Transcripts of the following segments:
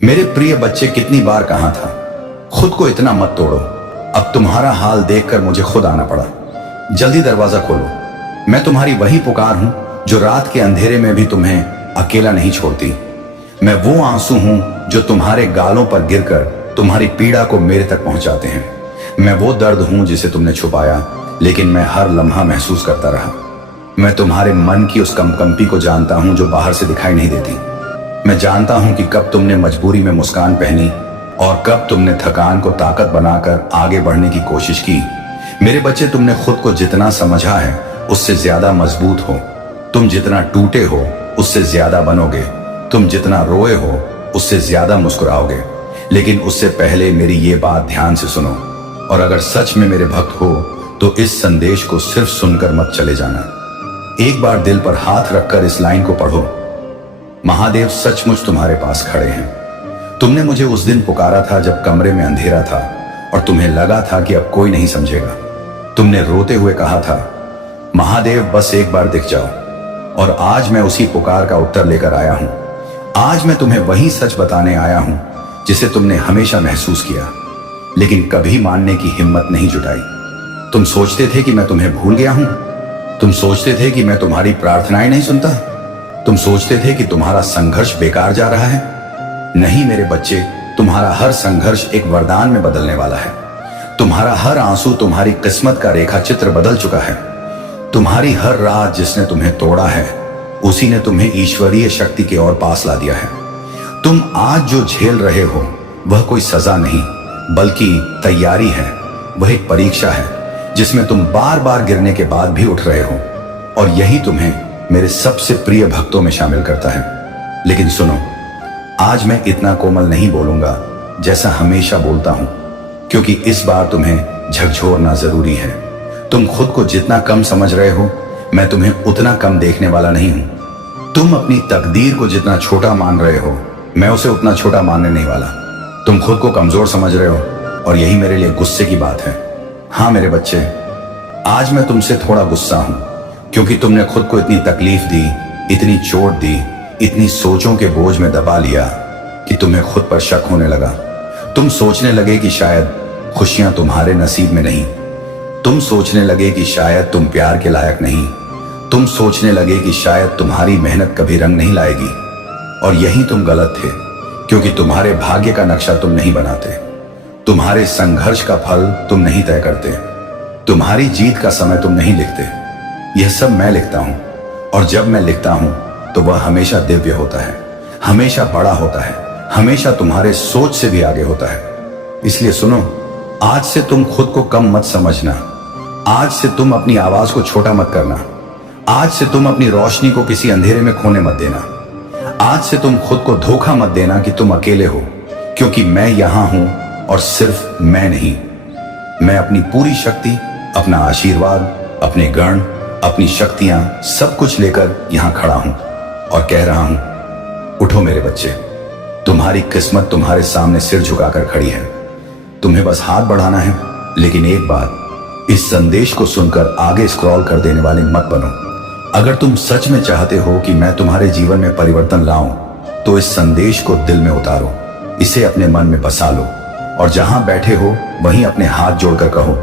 मेरे प्रिय बच्चे, कितनी बार कहा था, खुद को इतना मत तोड़ो। अब तुम्हारा हाल देखकर मुझे खुद आना पड़ा। जल्दी दरवाजा खोलो। मैं तुम्हारी वही पुकार हूं जो रात के अंधेरे में भी तुम्हें अकेला नहीं छोड़ती। मैं वो आंसू हूं जो तुम्हारे गालों पर गिरकर तुम्हारी पीड़ा को मेरे तक पहुंचाते हैं। मैं वो दर्द हूं जिसे तुमने छुपाया, लेकिन मैं हर लम्हा महसूस करता रहा। मैं तुम्हारे मन की उस कंपकंपी को जानता हूं जो बाहर से दिखाई नहीं देती। मैं जानता हूं कि कब तुमने मजबूरी में मुस्कान पहनी और कब तुमने थकान को ताकत बनाकर आगे बढ़ने की कोशिश की। मेरे बच्चे, तुमने खुद को जितना समझा है उससे ज्यादा मजबूत हो। तुम जितना टूटे हो उससे ज्यादा बनोगे। तुम जितना रोए हो उससे ज्यादा मुस्कुराओगे। लेकिन उससे पहले मेरी ये बात ध्यान से सुनो, और अगर सच में मेरे भक्त हो तो इस संदेश को सिर्फ सुनकर मत चले जाना। एक बार दिल पर हाथ रखकर इस लाइन को पढ़ो। महादेव सचमुच तुम्हारे पास खड़े हैं। तुमने मुझे उस दिन पुकारा था जब कमरे में अंधेरा था और तुम्हें लगा था कि अब कोई नहीं समझेगा। तुमने रोते हुए कहा था, महादेव बस एक बार दिख जाओ। और आज मैं उसी पुकार का उत्तर लेकर आया हूं। आज मैं तुम्हें वही सच बताने आया हूं जिसे तुमने हमेशा महसूस किया, लेकिन कभी मानने की हिम्मत नहीं जुटाई। तुम सोचते थे कि मैं तुम्हें भूल गया हूं। तुम सोचते थे कि मैं तुम्हारी प्रार्थनाएं नहीं सुनता। तुम सोचते थे कि तुम्हारा संघर्ष बेकार जा रहा है। नहीं मेरे बच्चे, तुम्हारा हर संघर्ष एक वरदान में बदलने वाला है। तुम्हारा हर आंसू तुम्हारी किस्मत का रेखा चित्र बदल चुका है। तुम्हारी हर रात जिसने तुम्हें तोड़ा है, उसी ने तुम्हें ईश्वरीय शक्ति के ओर पास ला दिया है। तुम आज जो झेल रहे हो वह कोई सजा नहीं, बल्कि तैयारी है। वह एक परीक्षा है जिसमें तुम बार बार गिरने के बाद भी उठ रहे हो, और यही तुम्हें मेरे सबसे प्रिय भक्तों में शामिल करता है। लेकिन सुनो, आज मैं इतना कोमल नहीं बोलूंगा जैसा हमेशा बोलता हूं, क्योंकि इस बार तुम्हें झकझोरना जरूरी है। तुम खुद को जितना कम समझ रहे हो, मैं तुम्हें उतना कम देखने वाला नहीं हूं। तुम अपनी तकदीर को जितना छोटा मान रहे हो, मैं उसे उतना छोटा मानने नहीं वाला। तुम खुद को कमजोर समझ रहे हो, और यही मेरे लिए गुस्से की बात है। हाँ मेरे बच्चे, आज मैं तुमसे थोड़ा गुस्सा हूं, क्योंकि तुमने खुद को इतनी तकलीफ दी, इतनी चोट दी, इतनी सोचों के बोझ में दबा लिया कि तुम्हें खुद पर शक होने लगा। तुम सोचने लगे कि शायद खुशियां तुम्हारे नसीब में नहीं। तुम सोचने लगे कि शायद तुम प्यार के लायक नहीं। तुम सोचने लगे कि शायद तुम्हारी मेहनत कभी रंग नहीं लाएगी। और यही तुम गलत थे, क्योंकि तुम्हारे भाग्य का नक्शा तुम नहीं बनाते। तुम्हारे संघर्ष का फल तुम नहीं तय करते। तुम्हारी जीत का समय तुम नहीं लिखते। यह सब मैं लिखता हूं, और जब मैं लिखता हूं तो वह हमेशा दिव्य होता है, हमेशा बड़ा होता है, हमेशा तुम्हारे सोच से भी आगे होता है। इसलिए सुनो, आज से तुम खुद को कम मत समझना। आज से तुम अपनी आवाज को छोटा मत करना। आज से तुम अपनी रोशनी को किसी अंधेरे में खोने मत देना। आज से तुम खुद को धोखा मत देना कि तुम अकेले हो, क्योंकि मैं यहां हूं, और सिर्फ मैं नहीं, मैं अपनी पूरी शक्ति, अपना आशीर्वाद, अपने गण, अपनी शक्तियां सब कुछ लेकर यहां खड़ा हूं और कह रहा हूं, उठो मेरे बच्चे। तुम्हारी किस्मत तुम्हारे सामने सिर झुकाकर खड़ी है। तुम्हें बस हाथ बढ़ाना है। लेकिन एक बात, इस संदेश को सुनकर आगे स्क्रॉल कर देने वाले मत बनो। अगर तुम सच में चाहते हो कि मैं तुम्हारे जीवन में परिवर्तन लाऊं, तो इस संदेश को दिल में उतारो, इसे अपने मन में बसा लो, और जहां बैठे हो वहीं अपने हाथ जोड़कर कहो,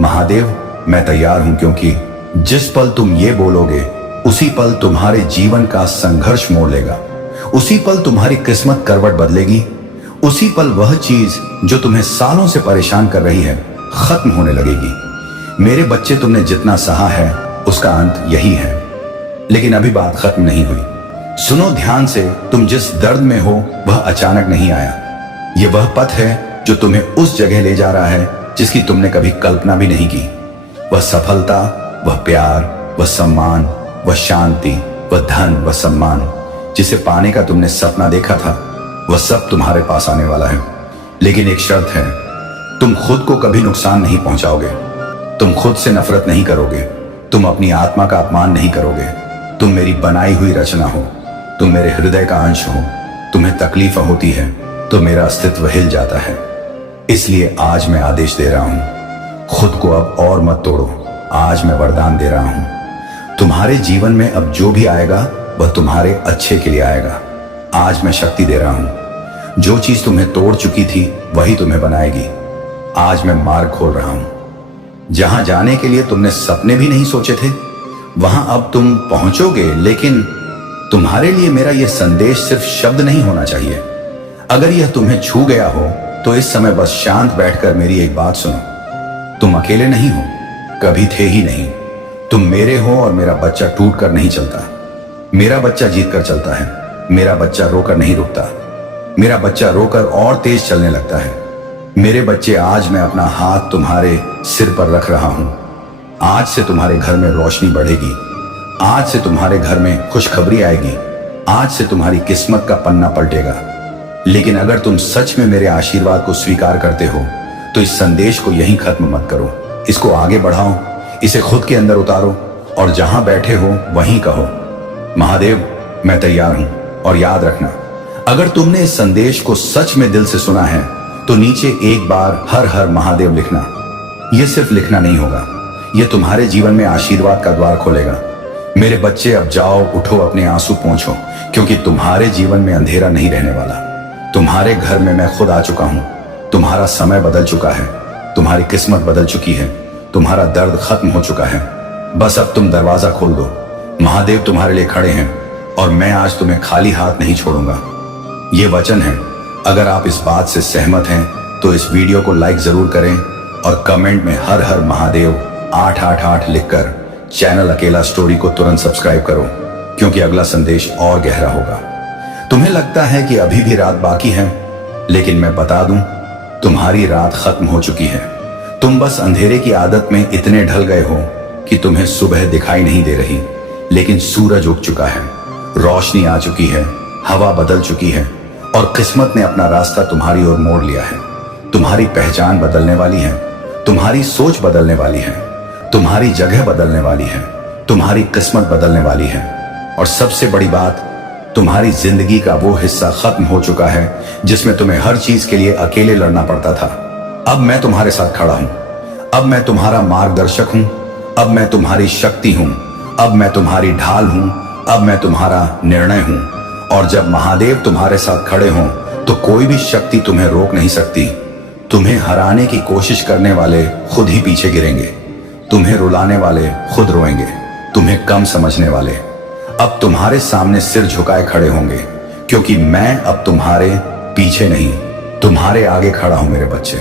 महादेव मैं तैयार हूं, क्योंकि जिस पल तुम ये बोलोगे, उसी पल तुम्हारे जीवन का संघर्ष मोड़ लेगा। उसी पल तुम्हारी किस्मत करवट बदलेगी। उसी पल वह चीज जो तुम्हें सालों से परेशान कर रही है खत्म होने लगेगी। मेरे बच्चे, तुमने जितना सहा है उसका अंत यही है। लेकिन अभी बात खत्म नहीं हुई। सुनो ध्यान से, तुम जिस दर्द में हो वह अचानक नहीं आया। यह वह पथ है जो तुम्हें उस जगह ले जा रहा है जिसकी तुमने कभी कल्पना भी नहीं की। वह सफलता, वह प्यार, वह सम्मान, वह शांति, वह धन, वह सम्मान जिसे पाने का तुमने सपना देखा था, वह सब तुम्हारे पास आने वाला है। लेकिन एक शर्त है, तुम खुद को कभी नुकसान नहीं पहुंचाओगे। तुम खुद से नफरत नहीं करोगे। तुम अपनी आत्मा का अपमान नहीं करोगे। तुम मेरी बनाई हुई रचना हो। तुम मेरे हृदय का अंश हो। तुम्हें तकलीफ होती है तो मेरा अस्तित्व हिल जाता है। इसलिए आज मैं आदेश दे रहा हूं, खुद को अब और मत तोड़ो। आज मैं वरदान दे रहा हूं, तुम्हारे जीवन में अब जो भी आएगा वह तुम्हारे अच्छे के लिए आएगा। आज मैं शक्ति दे रहा हूं, जो चीज तुम्हें तोड़ चुकी थी वही तुम्हें बनाएगी। आज मैं मार्ग खोल रहा हूं। जहां जाने के लिए तुमने सपने भी नहीं सोचे थे वहां अब तुम पहुंचोगे, लेकिन तुम्हारे लिए मेरा यह संदेश सिर्फ शब्द नहीं होना चाहिए। अगर यह तुम्हें छू गया हो तो इस समय बस शांत बैठकर मेरी एक बात सुनो। तुम अकेले नहीं हो, कभी थे ही नहीं। तुम मेरे हो और मेरा बच्चा टूट कर नहीं चलता। मेरा बच्चा जीत कर चलता है। मेरा बच्चा रोकर नहीं रुकता। मेरा बच्चा रोकर और तेज चलने लगता है। मेरे बच्चे, आज मैं अपना हाथ तुम्हारे सिर पर रख रहा हूं। आज से तुम्हारे घर में रोशनी बढ़ेगी। आज से तुम्हारे घर में खुशखबरी आएगी। आज से तुम्हारी किस्मत का पन्ना पलटेगा। लेकिन अगर तुम सच में मेरे आशीर्वाद को स्वीकार करते हो तो इस संदेश को यहीं खत्म मत करो। इसको आगे बढ़ाओ, इसे खुद के अंदर उतारो और जहां बैठे हो वहीं कहो, महादेव मैं तैयार हूं। और याद रखना, अगर तुमने इस संदेश को सच में दिल से सुना है तो नीचे एक बार हर हर महादेव लिखना। यह सिर्फ लिखना नहीं होगा, यह तुम्हारे जीवन में आशीर्वाद का द्वार खोलेगा। मेरे बच्चे, अब जाओ, उठो, अपने आंसू पोंछो, क्योंकि तुम्हारे जीवन में अंधेरा नहीं रहने वाला। तुम्हारे घर में मैं खुद आ चुका हूं। तुम्हारा समय बदल चुका है। तुम्हारी किस्मत बदल चुकी है। तुम्हारा दर्द खत्म हो चुका है। बस अब तुम दरवाजा खोल दो। महादेव तुम्हारे लिए खड़े हैं और मैं आज तुम्हें खाली हाथ नहीं छोड़ूंगा। ये वचन है। अगर आप इस बात से सहमत हैं तो इस वीडियो को लाइक जरूर करें और कमेंट में हर हर महादेव 888 लिखकर चैनल अकेला स्टोरी को तुरंत सब्सक्राइब करो, क्योंकि अगला संदेश और गहरा होगा। तुम्हें लगता है कि अभी भी रात बाकी है, लेकिन मैं बता दूं, तुम्हारी रात खत्म हो चुकी है। तुम बस अंधेरे की आदत में इतने ढल गए हो कि तुम्हें सुबह दिखाई नहीं दे रही, लेकिन सूरज उग चुका है, रोशनी आ चुकी है, हवा बदल चुकी है और किस्मत ने अपना रास्ता तुम्हारी ओर मोड़ लिया है। तुम्हारी पहचान बदलने वाली है। तुम्हारी सोच बदलने वाली है। तुम्हारी जगह बदलने वाली है। तुम्हारी किस्मत बदलने वाली है। और सबसे बड़ी बात, तुम्हारी जिंदगी का वो हिस्सा खत्म हो चुका है जिसमें तुम्हें हर चीज के लिए अकेले लड़ना पड़ता था। अब मैं तुम्हारे साथ खड़ा हूं। अब मैं तुम्हारा मार्गदर्शक हूं। अब मैं तुम्हारी शक्ति हूं। अब मैं तुम्हारी ढाल हूं। अब मैं तुम्हारा निर्णय हूं। और जब महादेव तुम्हारे साथ खड़े हों तो कोई भी शक्ति तुम्हें रोक नहीं सकती। तुम्हें हराने की कोशिश करने वाले खुद ही पीछे गिरेंगे। तुम्हें रुलाने वाले खुद रोएंगे। तुम्हें कम समझने वाले अब तुम्हारे सामने सिर झुकाए खड़े होंगे, क्योंकि मैं अब तुम्हारे पीछे नहीं, तुम्हारे आगे खड़ा हूं। मेरे बच्चे,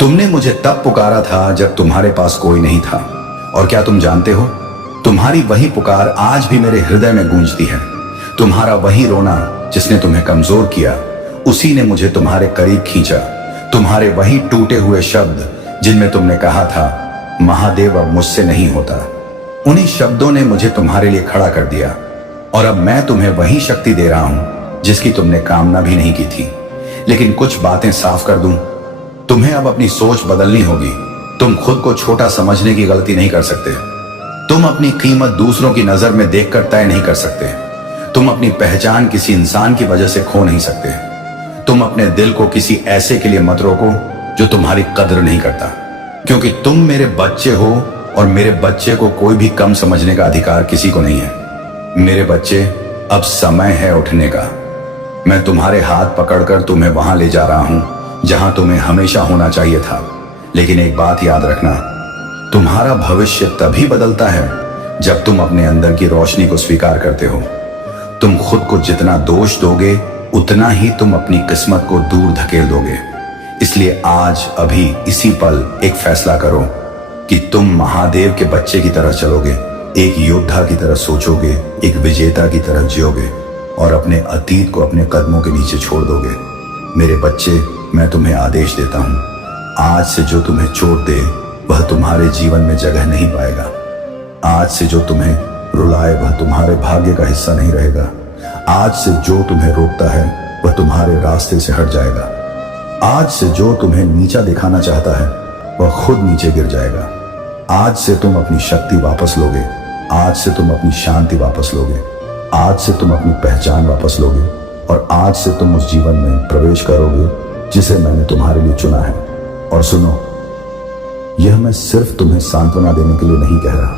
तुमने मुझे तब पुकारा था जब तुम्हारे पास कोई नहीं था। और क्या तुम जानते हो, तुम्हारी वही पुकार आज भी मेरे हृदय में गूंजती है। तुम्हारा वही रोना जिसने तुम्हें कमजोर किया, उसी ने मुझे तुम्हारे करीब खींचा। तुम्हारे वही टूटे हुए शब्द जिनमें तुमने कहा था, महादेव अब मुझसे नहीं होता, उन्हीं शब्दों ने मुझे तुम्हारे लिए खड़ा कर दिया। और अब मैं तुम्हें वही शक्ति दे रहा हूं जिसकी तुमने कामना भी नहीं की थी। लेकिन कुछ बातें साफ कर दूं, तुम्हें अब अपनी सोच बदलनी होगी। तुम खुद को छोटा समझने की गलती नहीं कर सकते। तुम अपनी कीमत दूसरों की नजर में देखकर तय नहीं कर सकते। तुम अपनी पहचान किसी इंसान की वजह से खो नहीं सकते। तुम अपने दिल को किसी ऐसे के लिए मत रोको जो तुम्हारी कद्र नहीं करता, क्योंकि तुम मेरे बच्चे हो और मेरे बच्चे को कोई भी कम समझने का अधिकार किसी को नहीं है। मेरे बच्चे, अब समय है उठने का। मैं तुम्हारे हाथ पकड़कर तुम्हें वहां ले जा रहा हूं जहां तुम्हें हमेशा होना चाहिए था। लेकिन एक बात याद रखना, तुम्हारा भविष्य तभी बदलता है जब तुम अपने अंदर की रोशनी को स्वीकार करते हो। तुम खुद को जितना दोष दोगे उतना ही तुम अपनी किस्मत को दूर धकेल दोगे। इसलिए आज अभी इसी पल एक फैसला करो कि तुम महादेव के बच्चे की तरह चलोगे, एक योद्धा की तरह सोचोगे, एक विजेता की तरह जियोगे और अपने अतीत को अपने कदमों के नीचे छोड़ दोगे। मेरे बच्चे, मैं तुम्हें आदेश देता हूं, आज से जो तुम्हें चोट दे वह तुम्हारे जीवन में जगह नहीं पाएगा। आज से जो तुम्हें रुलाए वह तुम्हारे भाग्य का हिस्सा नहीं रहेगा। आज से जो तुम्हें रोकता है वह तुम्हारे रास्ते से हट जाएगा। आज से जो तुम्हें नीचा दिखाना चाहता है वह खुद नीचे गिर जाएगा। आज से तुम अपनी शक्ति वापस लोगे। आज से तुम अपनी शांति वापस लोगे। आज से तुम अपनी पहचान वापस लोगे और आज से तुम उस जीवन में प्रवेश करोगे जिसे मैंने तुम्हारे लिए चुना है। और सुनो, यह मैं सिर्फ तुम्हें सांत्वना देने के लिए नहीं कह रहा।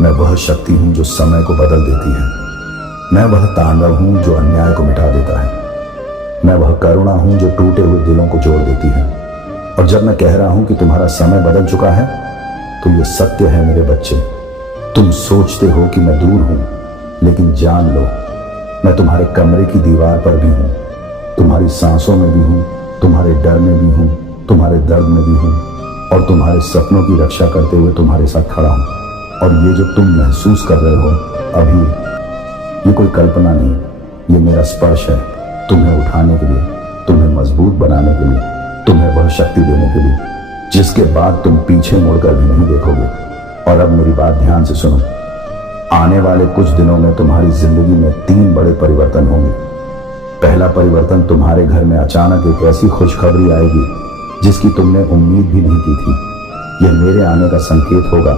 मैं वह शक्ति हूं जो समय को बदल देती है। मैं वह तांडव हूं जो अन्याय को मिटा देता है। मैं वह करुणा हूं जो टूटे हुए दिलों को जोड़ देती है। और जब मैं कह रहा हूं कि तुम्हारा समय बदल चुका है, तो ये सत्य है मेरे बच्चे। तुम सोचते हो कि मैं दूर हूं, लेकिन जान लो मैं तुम्हारे कमरे की दीवार पर भी हूं, तुम्हारी सांसों में भी हूं, तुम्हारे डर में भी हूं, तुम्हारे दर्द में भी हूं, और तुम्हारे सपनों की रक्षा करते हुए तुम्हारे साथ खड़ा हूं। और ये जो तुम महसूस कर रहे हो अभी, ये कोई कल्पना नहीं, ये मेरा स्पर्श है, तुम्हें उठाने के लिए, तुम्हें मजबूत बनाने के लिए, तुम्हें वह शक्ति देने के लिए जिसके बाद तुम पीछे मुड़कर भी नहीं देखोगे। और अब मेरी बात ध्यान से सुनो। आने वाले कुछ दिनों में तुम्हारी जिंदगी में 3 बड़े परिवर्तन होंगे। पहला परिवर्तन, तुम्हारे घर में अचानक एक ऐसी खुशखबरी आएगी जिसकी तुमने उम्मीद भी नहीं की थी। यह मेरे आने का संकेत होगा।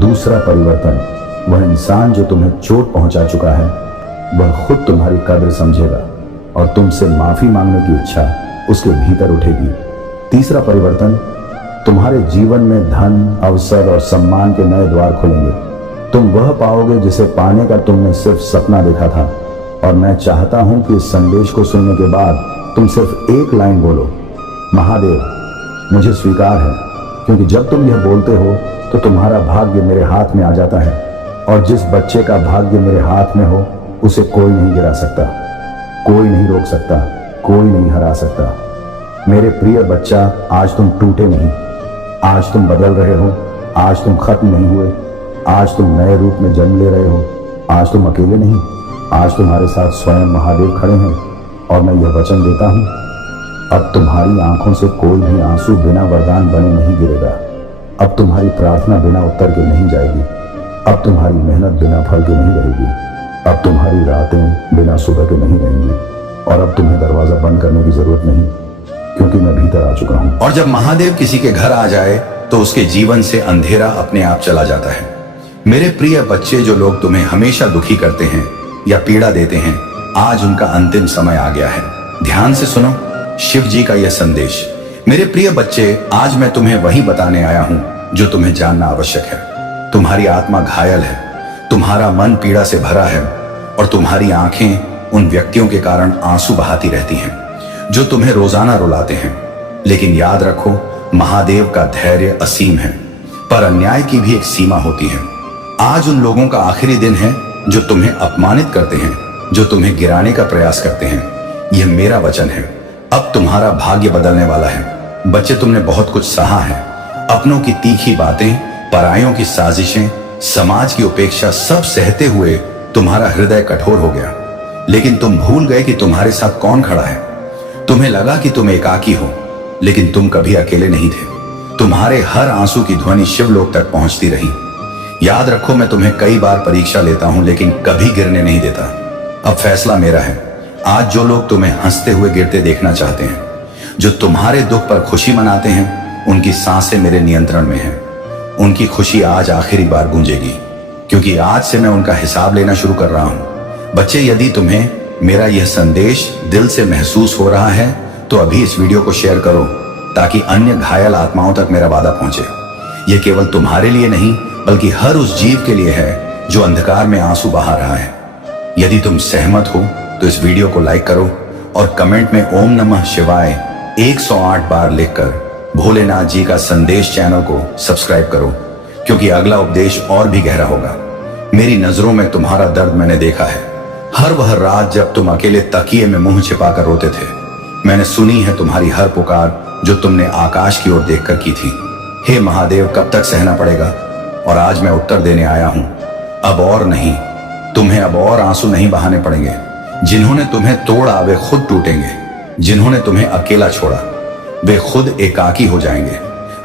दूसरा परिवर्तन, वह इंसान जो तुम्हें चोट पहुंचा चुका है, वह खुद तुम्हारी कद्र समझेगा और तुमसे माफी मांगने की इच्छा उसके भीतर उठेगी। तीसरा परिवर्तन, तुम्हारे जीवन में धन, अवसर और सम्मान के नए द्वार खुलेंगे। तुम वह पाओगे जिसे पाने का तुमने सिर्फ सपना देखा था। और मैं चाहता हूं कि इस संदेश को सुनने के बाद तुम सिर्फ एक लाइन बोलो, महादेव मुझे स्वीकार है। क्योंकि जब तुम यह बोलते हो तो तुम्हारा भाग्य मेरे हाथ में आ जाता है, और जिस बच्चे का भाग्य मेरे हाथ में हो उसे कोई नहीं गिरा सकता, कोई नहीं रोक सकता, कोई नहीं हरा सकता। मेरे प्रिय बच्चा, आज तुम टूटे नहीं, आज तुम बदल रहे हो, आज तुम खत्म नहीं हुए, आज तुम नए रूप में जन्म ले रहे हो, आज तुम अकेले नहीं, आज तुम्हारे साथ स्वयं महादेव खड़े हैं। और मैं यह वचन देता हूं, अब तुम्हारी आंखों से कोई भी आंसू बिना वरदान बने नहीं गिरेगा। अब तुम्हारी प्रार्थना बिना उत्तर के नहीं जाएगी। अब तुम्हारी मेहनत बिना फल के नहीं रहेगी। अब तुम्हारी रातें बिना सुबह के नहीं रहेंगी। और अब तुम्हें दरवाजा बंद करने की जरूरत नहीं, क्योंकि मैं भीतर आ चुका हूं। और जब महादेव किसी के घर आ जाए तो उसके जीवन से अंधेरा अपने आप चला जाता है। मेरे प्रिय बच्चे, जो लोग तुम्हें हमेशा दुखी करते हैं या पीड़ा देते हैं, आज उनका अंतिम समय आ गया है। ध्यान से सुनो शिव जी का यह संदेश। मेरे प्रिय बच्चे, आज मैं तुम्हें वही बताने आया हूं जो तुम्हें जानना आवश्यक है। तुम्हारी आत्मा घायल है, तुम्हारा मन पीड़ा से भरा है, और तुम्हारी आंखें उन व्यक्तियों के कारण आंसू बहाती रहती हैं जो तुम्हें रोजाना रुलाते हैं। लेकिन याद रखो, महादेव का धैर्य असीम है, पर अन्याय की भी एक सीमा होती है। आज उन लोगों का आखिरी दिन है जो तुम्हें अपमानित करते हैं, जो तुम्हें गिराने का प्रयास करते हैं। यह मेरा वचन है, अब तुम्हारा भाग्य बदलने वाला है। बच्चे, तुमने बहुत कुछ सहा है, अपनों की तीखी बातें, परायों की साजिशें, समाज की उपेक्षा, सब सहते हुए तुम्हारा हृदय कठोर हो गया। लेकिन तुम भूल गए कि तुम्हारे साथ कौन खड़ा है। तुम्हें लगा कि तुम एकाकी हो, लेकिन तुम कभी अकेले नहीं थे। तुम्हारे हर आंसू की ध्वनि शिवलोक तक पहुंचती रही। याद रखो, मैं तुम्हें कई बार परीक्षा लेता हूं, लेकिन कभी गिरने नहीं देता। अब फैसला मेरा है। आज जो लोग तुम्हें हंसते हुए गिरते देखना चाहते हैं, जो तुम्हारे दुख पर खुशी मनाते हैं, उनकी सांसें मेरे नियंत्रण में हैं। उनकी खुशी आज आखिरी बार गूंजेगी, क्योंकि आज से मैं उनका हिसाब लेना शुरू कर रहा हूं। बच्चे, यदि तुम्हें मेरा यह संदेश दिल से महसूस हो रहा है तो अभी इस वीडियो को शेयर करो, ताकि अन्य घायल आत्माओं तक मेरा वादा पहुंचे। यह केवल तुम्हारे लिए नहीं, बल्कि हर उस जीव के लिए है जो अंधकार में आंसू बहा रहा है। यदि तुम सहमत हो तो इस वीडियो को लाइक करो और कमेंट में ओम नमः शिवाय 108 बार लिखकर भोलेनाथ जी का संदेश चैनल को सब्सक्राइब करो, क्योंकि अगला उपदेश और भी गहरा होगा। मेरी नजरों में तुम्हारा दर्द मैंने देखा है। हर वह रात जब तुम अकेले तकिए में मुंह छिपाकर रोते थे, मैंने सुनी है तुम्हारी हर पुकार जो तुमने आकाश की ओर देखकर की थी। हे महादेव, कब तक सहना पड़ेगा? और आज मैं उत्तर देने आया हूं, अब और नहीं। तुम्हें अब और आंसू नहीं बहाने पड़ेंगे। जिन्होंने तुम्हें तोड़ा वे खुद टूटेंगे, जिन्होंने तुम्हें अकेला छोड़ा वे खुद एकाकी हो जाएंगे।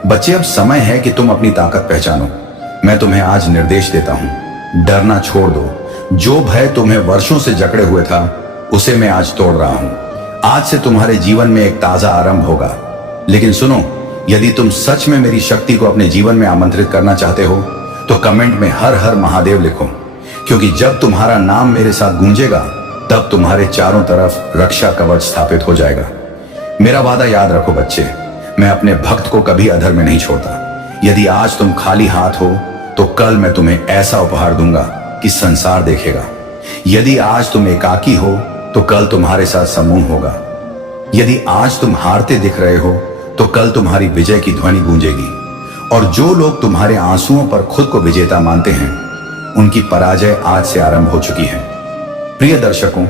बच्चे, अब समय है कि तुम अपनी ताकत पहचानो। मैं तुम्हें आज निर्देश देता हूं, डरना छोड़ दो। जो भय तुम्हें वर्षों से जकड़े हुए था, उसे मैं आज तोड़ रहा हूं। आज से तुम्हारे जीवन में एक ताजा आरंभ होगा। लेकिन सुनो, यदि तुम सच में मेरी शक्ति को अपने जीवन में आमंत्रित करना चाहते हो तो कमेंट में हर हर महादेव लिखो, क्योंकि जब तुम्हारा नाम मेरे साथ गूंजेगा तब तुम्हारे चारों तरफ रक्षा कवच स्थापित हो जाएगा। मेरा वादा याद रखो बच्चे, मैं अपने भक्त को कभी अधर में नहीं छोड़ता। यदि आज तुम खाली हाथ हो तो कल मैं तुम्हें ऐसा उपहार दूंगा कि संसार देखेगा। यदि आज तुम एकाकी हो तो कल तुम्हारे साथ समूह होगा। यदि आज तुम हारते दिख रहे हो तो कल तुम्हारी विजय की ध्वनि गूंजेगी, और जो लोग तुम्हारे आंसुओं पर खुद को विजेता मानते हैं उनकी पराजय आज से आरंभ हो चुकी है। प्रिय दर्शकों,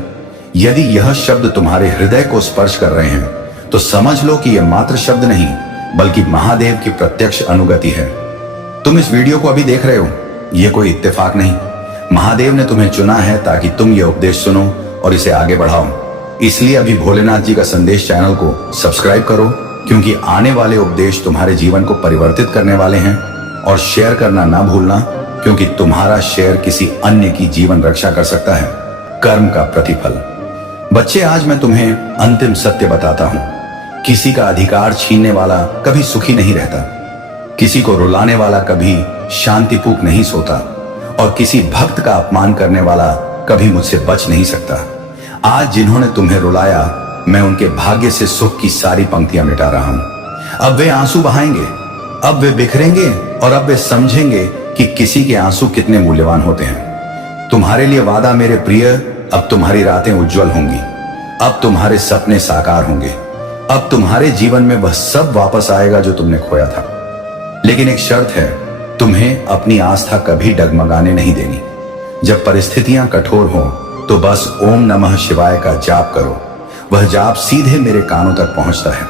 यदि यह शब्द तुम्हारे हृदय को स्पर्श कर रहे हैं तो समझ लो कि यह मात्र शब्द नहीं बल्कि महादेव की प्रत्यक्ष अनुगति है। तुम इस वीडियो को अभी देख रहे हो, यह कोई इत्तेफाक नहीं। महादेव ने तुम्हें चुना है ताकि तुम यह उपदेश सुनो और इसे आगे बढ़ाओ। इसलिए अभी भोलेनाथ जी का संदेश चैनल को सब्सक्राइब करो, क्योंकि आने वाले उपदेश तुम्हारे जीवन को परिवर्तित करने वाले हैं। और शेयर करना ना भूलना, क्योंकि तुम्हारा शेयर किसी अन्य की जीवन रक्षा कर सकता है। कर्म का प्रतिफल। बच्चे, आज मैं तुम्हें अंतिम सत्य बताता हूं। किसी का अधिकार छीनने वाला कभी सुखी नहीं रहता, किसी को रुलाने वाला कभी शांतिपूर्वक नहीं सोता, और किसी भक्त का अपमान करने वाला कभी मुझसे बच नहीं सकता। आज जिन्होंने तुम्हें रुलाया, मैं उनके भाग्य से सुख की सारी पंक्तियां मिटा रहा हूं। अब वे आंसू बहाएंगे, अब वे बिखरेंगे, और अब वे समझेंगे कि किसी के आंसू कितने मूल्यवान होते हैं। तुम्हारे लिए वादा मेरे प्रिय, अब तुम्हारी रातें उज्जवल होंगी, अब तुम्हारे सपने साकार होंगे, अब तुम्हारे जीवन में वह सब वापस आएगा जो तुमने खोया था। लेकिन एक शर्त है, तुम्हें अपनी आस्था कभी डगमगाने नहीं देनी। जब परिस्थितियां कठोर हो तो बस ओम नमः शिवाय का जाप करो। वह जाप सीधे मेरे कानों तक पहुंचता है।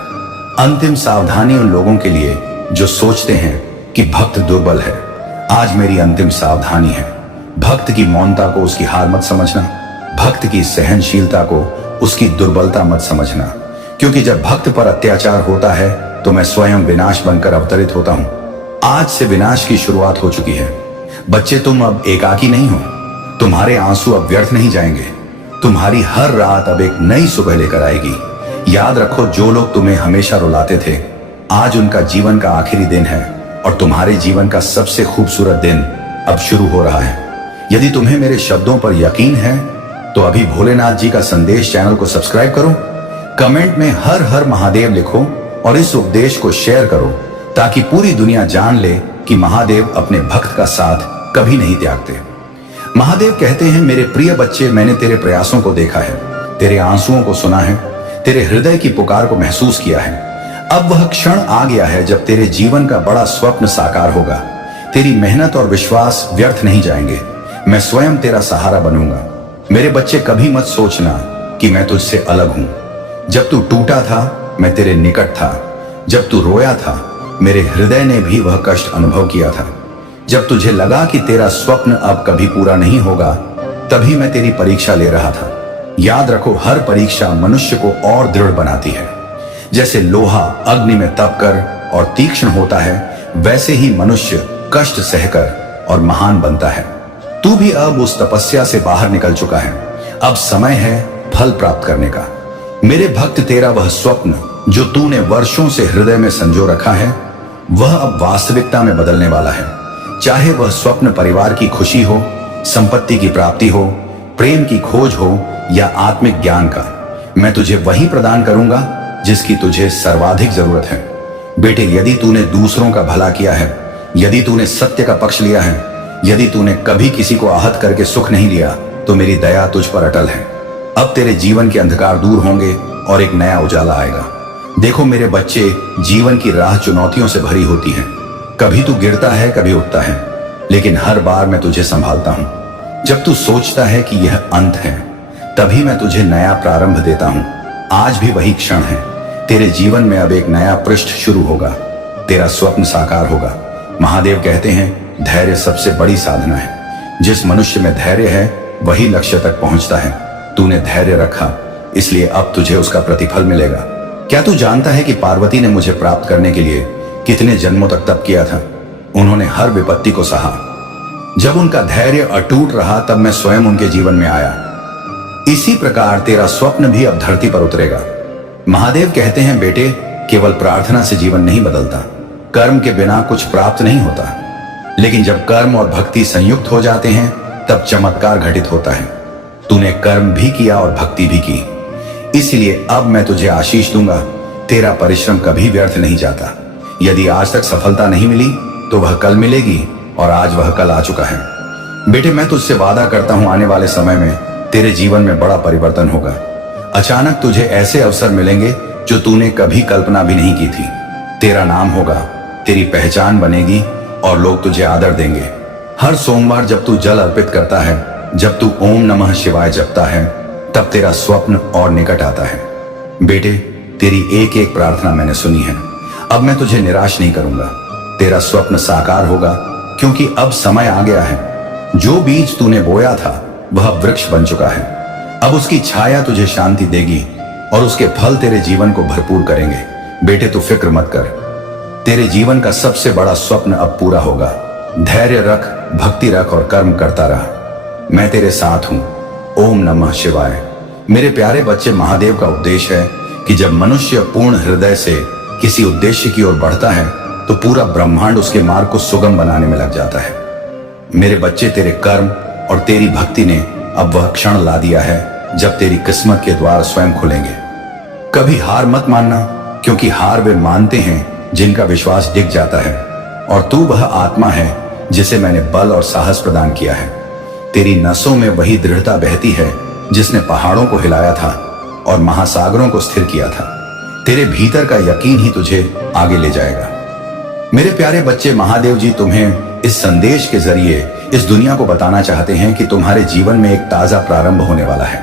अंतिम सावधानी उन लोगों के लिए जो सोचते हैं कि भक्त दुर्बल है। आज मेरी अंतिम सावधानी है, भक्त की मौनता को उसकी हार मत समझना, भक्त की सहनशीलता को उसकी दुर्बलता मत समझना। क्योंकि जब भक्त पर अत्याचार होता है तो मैं स्वयं विनाश बनकर अवतरित होता हूं। आज से विनाश की शुरुआत हो चुकी है। बच्चे, तुम अब एकाकी नहीं हो, तुम्हारे आंसू अब व्यर्थ नहीं जाएंगे। तुम्हारी हर रात अब एक नई सुबह लेकर आएगी। याद रखो, जो लोग तुम्हें हमेशा रुलाते थे, आज उनका जीवन का आखिरी दिन है, और तुम्हारे जीवन का सबसे खूबसूरत दिन अब शुरू हो रहा है। यदि तुम्हें मेरे शब्दों पर यकीन है तो अभी भोलेनाथ जी का संदेश चैनल को सब्सक्राइब करो, कमेंट में हर हर महादेव लिखो, और इस उपदेश को शेयर करो ताकि पूरी दुनिया जान ले कि महादेव अपने भक्त का साथ कभी नहीं त्यागते। महादेव कहते हैं, मेरे प्रिय बच्चे, मैंने तेरे प्रयासों को देखा है, तेरे आंसुओं को सुना है, तेरे हृदय की पुकार को महसूस किया है। अब वह क्षण आ गया है जब तेरे जीवन का बड़ा स्वप्न साकार होगा। तेरी मेहनत और विश्वास व्यर्थ नहीं जाएंगे। मैं स्वयं तेरा सहारा बनूंगा। मेरे बच्चे, कभी मत सोचना कि मैं तुझसे अलग हूं। जब तू टूटा था मैं तेरे निकट था, जब तू रोया था मेरे हृदय ने भी वह कष्ट अनुभव किया था। जब तुझे लगा कि तेरा स्वप्न अब कभी पूरा नहीं होगा, तभी मैं तेरी परीक्षा ले रहा था। याद रखो, हर परीक्षा मनुष्य को और दृढ़ बनाती है। जैसे लोहा अग्नि में तपकर और तीक्ष्ण होता है, वैसे ही मनुष्य कष्ट सहकर और महान बनता है। तू भी अब उस तपस्या से बाहर निकल चुका है। अब समय है फल प्राप्त करने का। मेरे भक्त, तेरा वह स्वप्न जो तूने वर्षों से हृदय में संजो रखा है, वह अब वास्तविकता में बदलने वाला है। चाहे वह स्वप्न परिवार की खुशी हो, संपत्ति की प्राप्ति हो, प्रेम की खोज हो या आत्मिक ज्ञान का, मैं तुझे वही प्रदान करूंगा जिसकी तुझे सर्वाधिक जरूरत है। बेटे, यदि तूने दूसरों का भला किया है, यदि तूने सत्य का पक्ष लिया है, यदि तूने कभी किसी को आहत करके सुख नहीं लिया, तो मेरी दया तुझ पर अटल है। अब तेरे जीवन के अंधकार दूर होंगे और एक नया उजाला आएगा। देखो मेरे बच्चे, जीवन की राह चुनौतियों से भरी होती है। कभी तू गिरता है, कभी उठता है, लेकिन हर बार मैं तुझे संभालता हूं। जब तू सोचता है कि यह अंत है, तभी मैं तुझे नया प्रारंभ देता हूं। आज भी वही क्षण है। तेरे जीवन में अब एक नया पृष्ठ शुरू होगा, तेरा स्वप्न साकार होगा। महादेव कहते हैं, धैर्य सबसे बड़ी साधना है। जिस मनुष्य में धैर्य है वही लक्ष्य तक पहुंचता है। तूने धैर्य रखा, इसलिए अब तुझे उसका प्रतिफल मिलेगा। क्या तू जानता है कि पार्वती ने मुझे प्राप्त करने के लिए कितने जन्मों तक तप किया था? उन्होंने हर विपत्ति को सहा। जब उनका धैर्य अटूट रहा, तब मैं स्वयं उनके जीवन में आया। इसी प्रकार तेरा स्वप्न भी अब धरती पर उतरेगा। महादेव कहते हैं, बेटे, केवल प्रार्थना से जीवन नहीं बदलता, कर्म के बिना कुछ प्राप्त नहीं होता। लेकिन जब कर्म और भक्ति संयुक्त हो जाते हैं, तब चमत्कार घटित होता है। तूने कर्म भी किया और भक्ति भी की, इसलिए अब मैं तुझे आशीष दूंगा। तेरा परिश्रम कभी व्यर्थ नहीं जाता। यदि आज तक सफलता नहीं मिली तो वह कल मिलेगी, और आज वह कल आ चुका है। बेटे, मैं तुझसे वादा करता हूं, आने वाले समय में तेरे जीवन में बड़ा परिवर्तन होगा। अचानक तुझे ऐसे अवसर मिलेंगे जो तूने कभी कल्पना भी नहीं की थी। तेरा नाम होगा, तेरी पहचान बनेगी और लोग तुझे आदर देंगे। हर सोमवार जब तू जल अर्पित करता है, जब तू ओम नमः शिवाय जपता है, तब तेरा स्वप्न और निकट आता है। बेटे, तेरी एक एक प्रार्थना मैंने सुनी है। अब मैं तुझे निराश नहीं करूंगा। तेरा स्वप्न साकार होगा, क्योंकि अब समय आ गया है। जो बीज तूने बोया था वह वृक्ष बन चुका है। अब उसकी छाया तुझे शांति देगी और उसके फल तेरे जीवन को भरपूर करेंगे। बेटे, तू फिक्र मत कर। तेरे जीवन का सबसे बड़ा स्वप्न अब पूरा होगा। धैर्य रख, भक्ति रख और कर्म करता रह। मैं तेरे साथ हूं। ओम नमः शिवाय। मेरे प्यारे बच्चे, महादेव का उपदेश है कि जब मनुष्य पूर्ण हृदय से किसी उद्देश्य की ओर बढ़ता है तो पूरा ब्रह्मांड उसके मार्ग को सुगम बनाने में लग जाता है। मेरे बच्चे, तेरे कर्म और तेरी भक्ति ने अब वह क्षण ला दिया है जब तेरी किस्मत के द्वार स्वयं खुलेंगे। कभी हार मत मानना, क्योंकि हार वे मानते हैं जिनका विश्वास डिग जाता है, और तू वह आत्मा है जिसे मैंने बल और साहस प्रदान किया है। तेरी नसों में वही दृढ़ता बहती है जिसने पहाड़ों को हिलाया था और महासागरों को स्थिर किया था। तेरे भीतर का यकीन ही तुझे आगे ले जाएगा। मेरे प्यारे बच्चे, महादेव जी तुम्हें इस संदेश के जरिए इस दुनिया को बताना चाहते हैं कि तुम्हारे जीवन में एक ताजा प्रारंभ होने वाला है।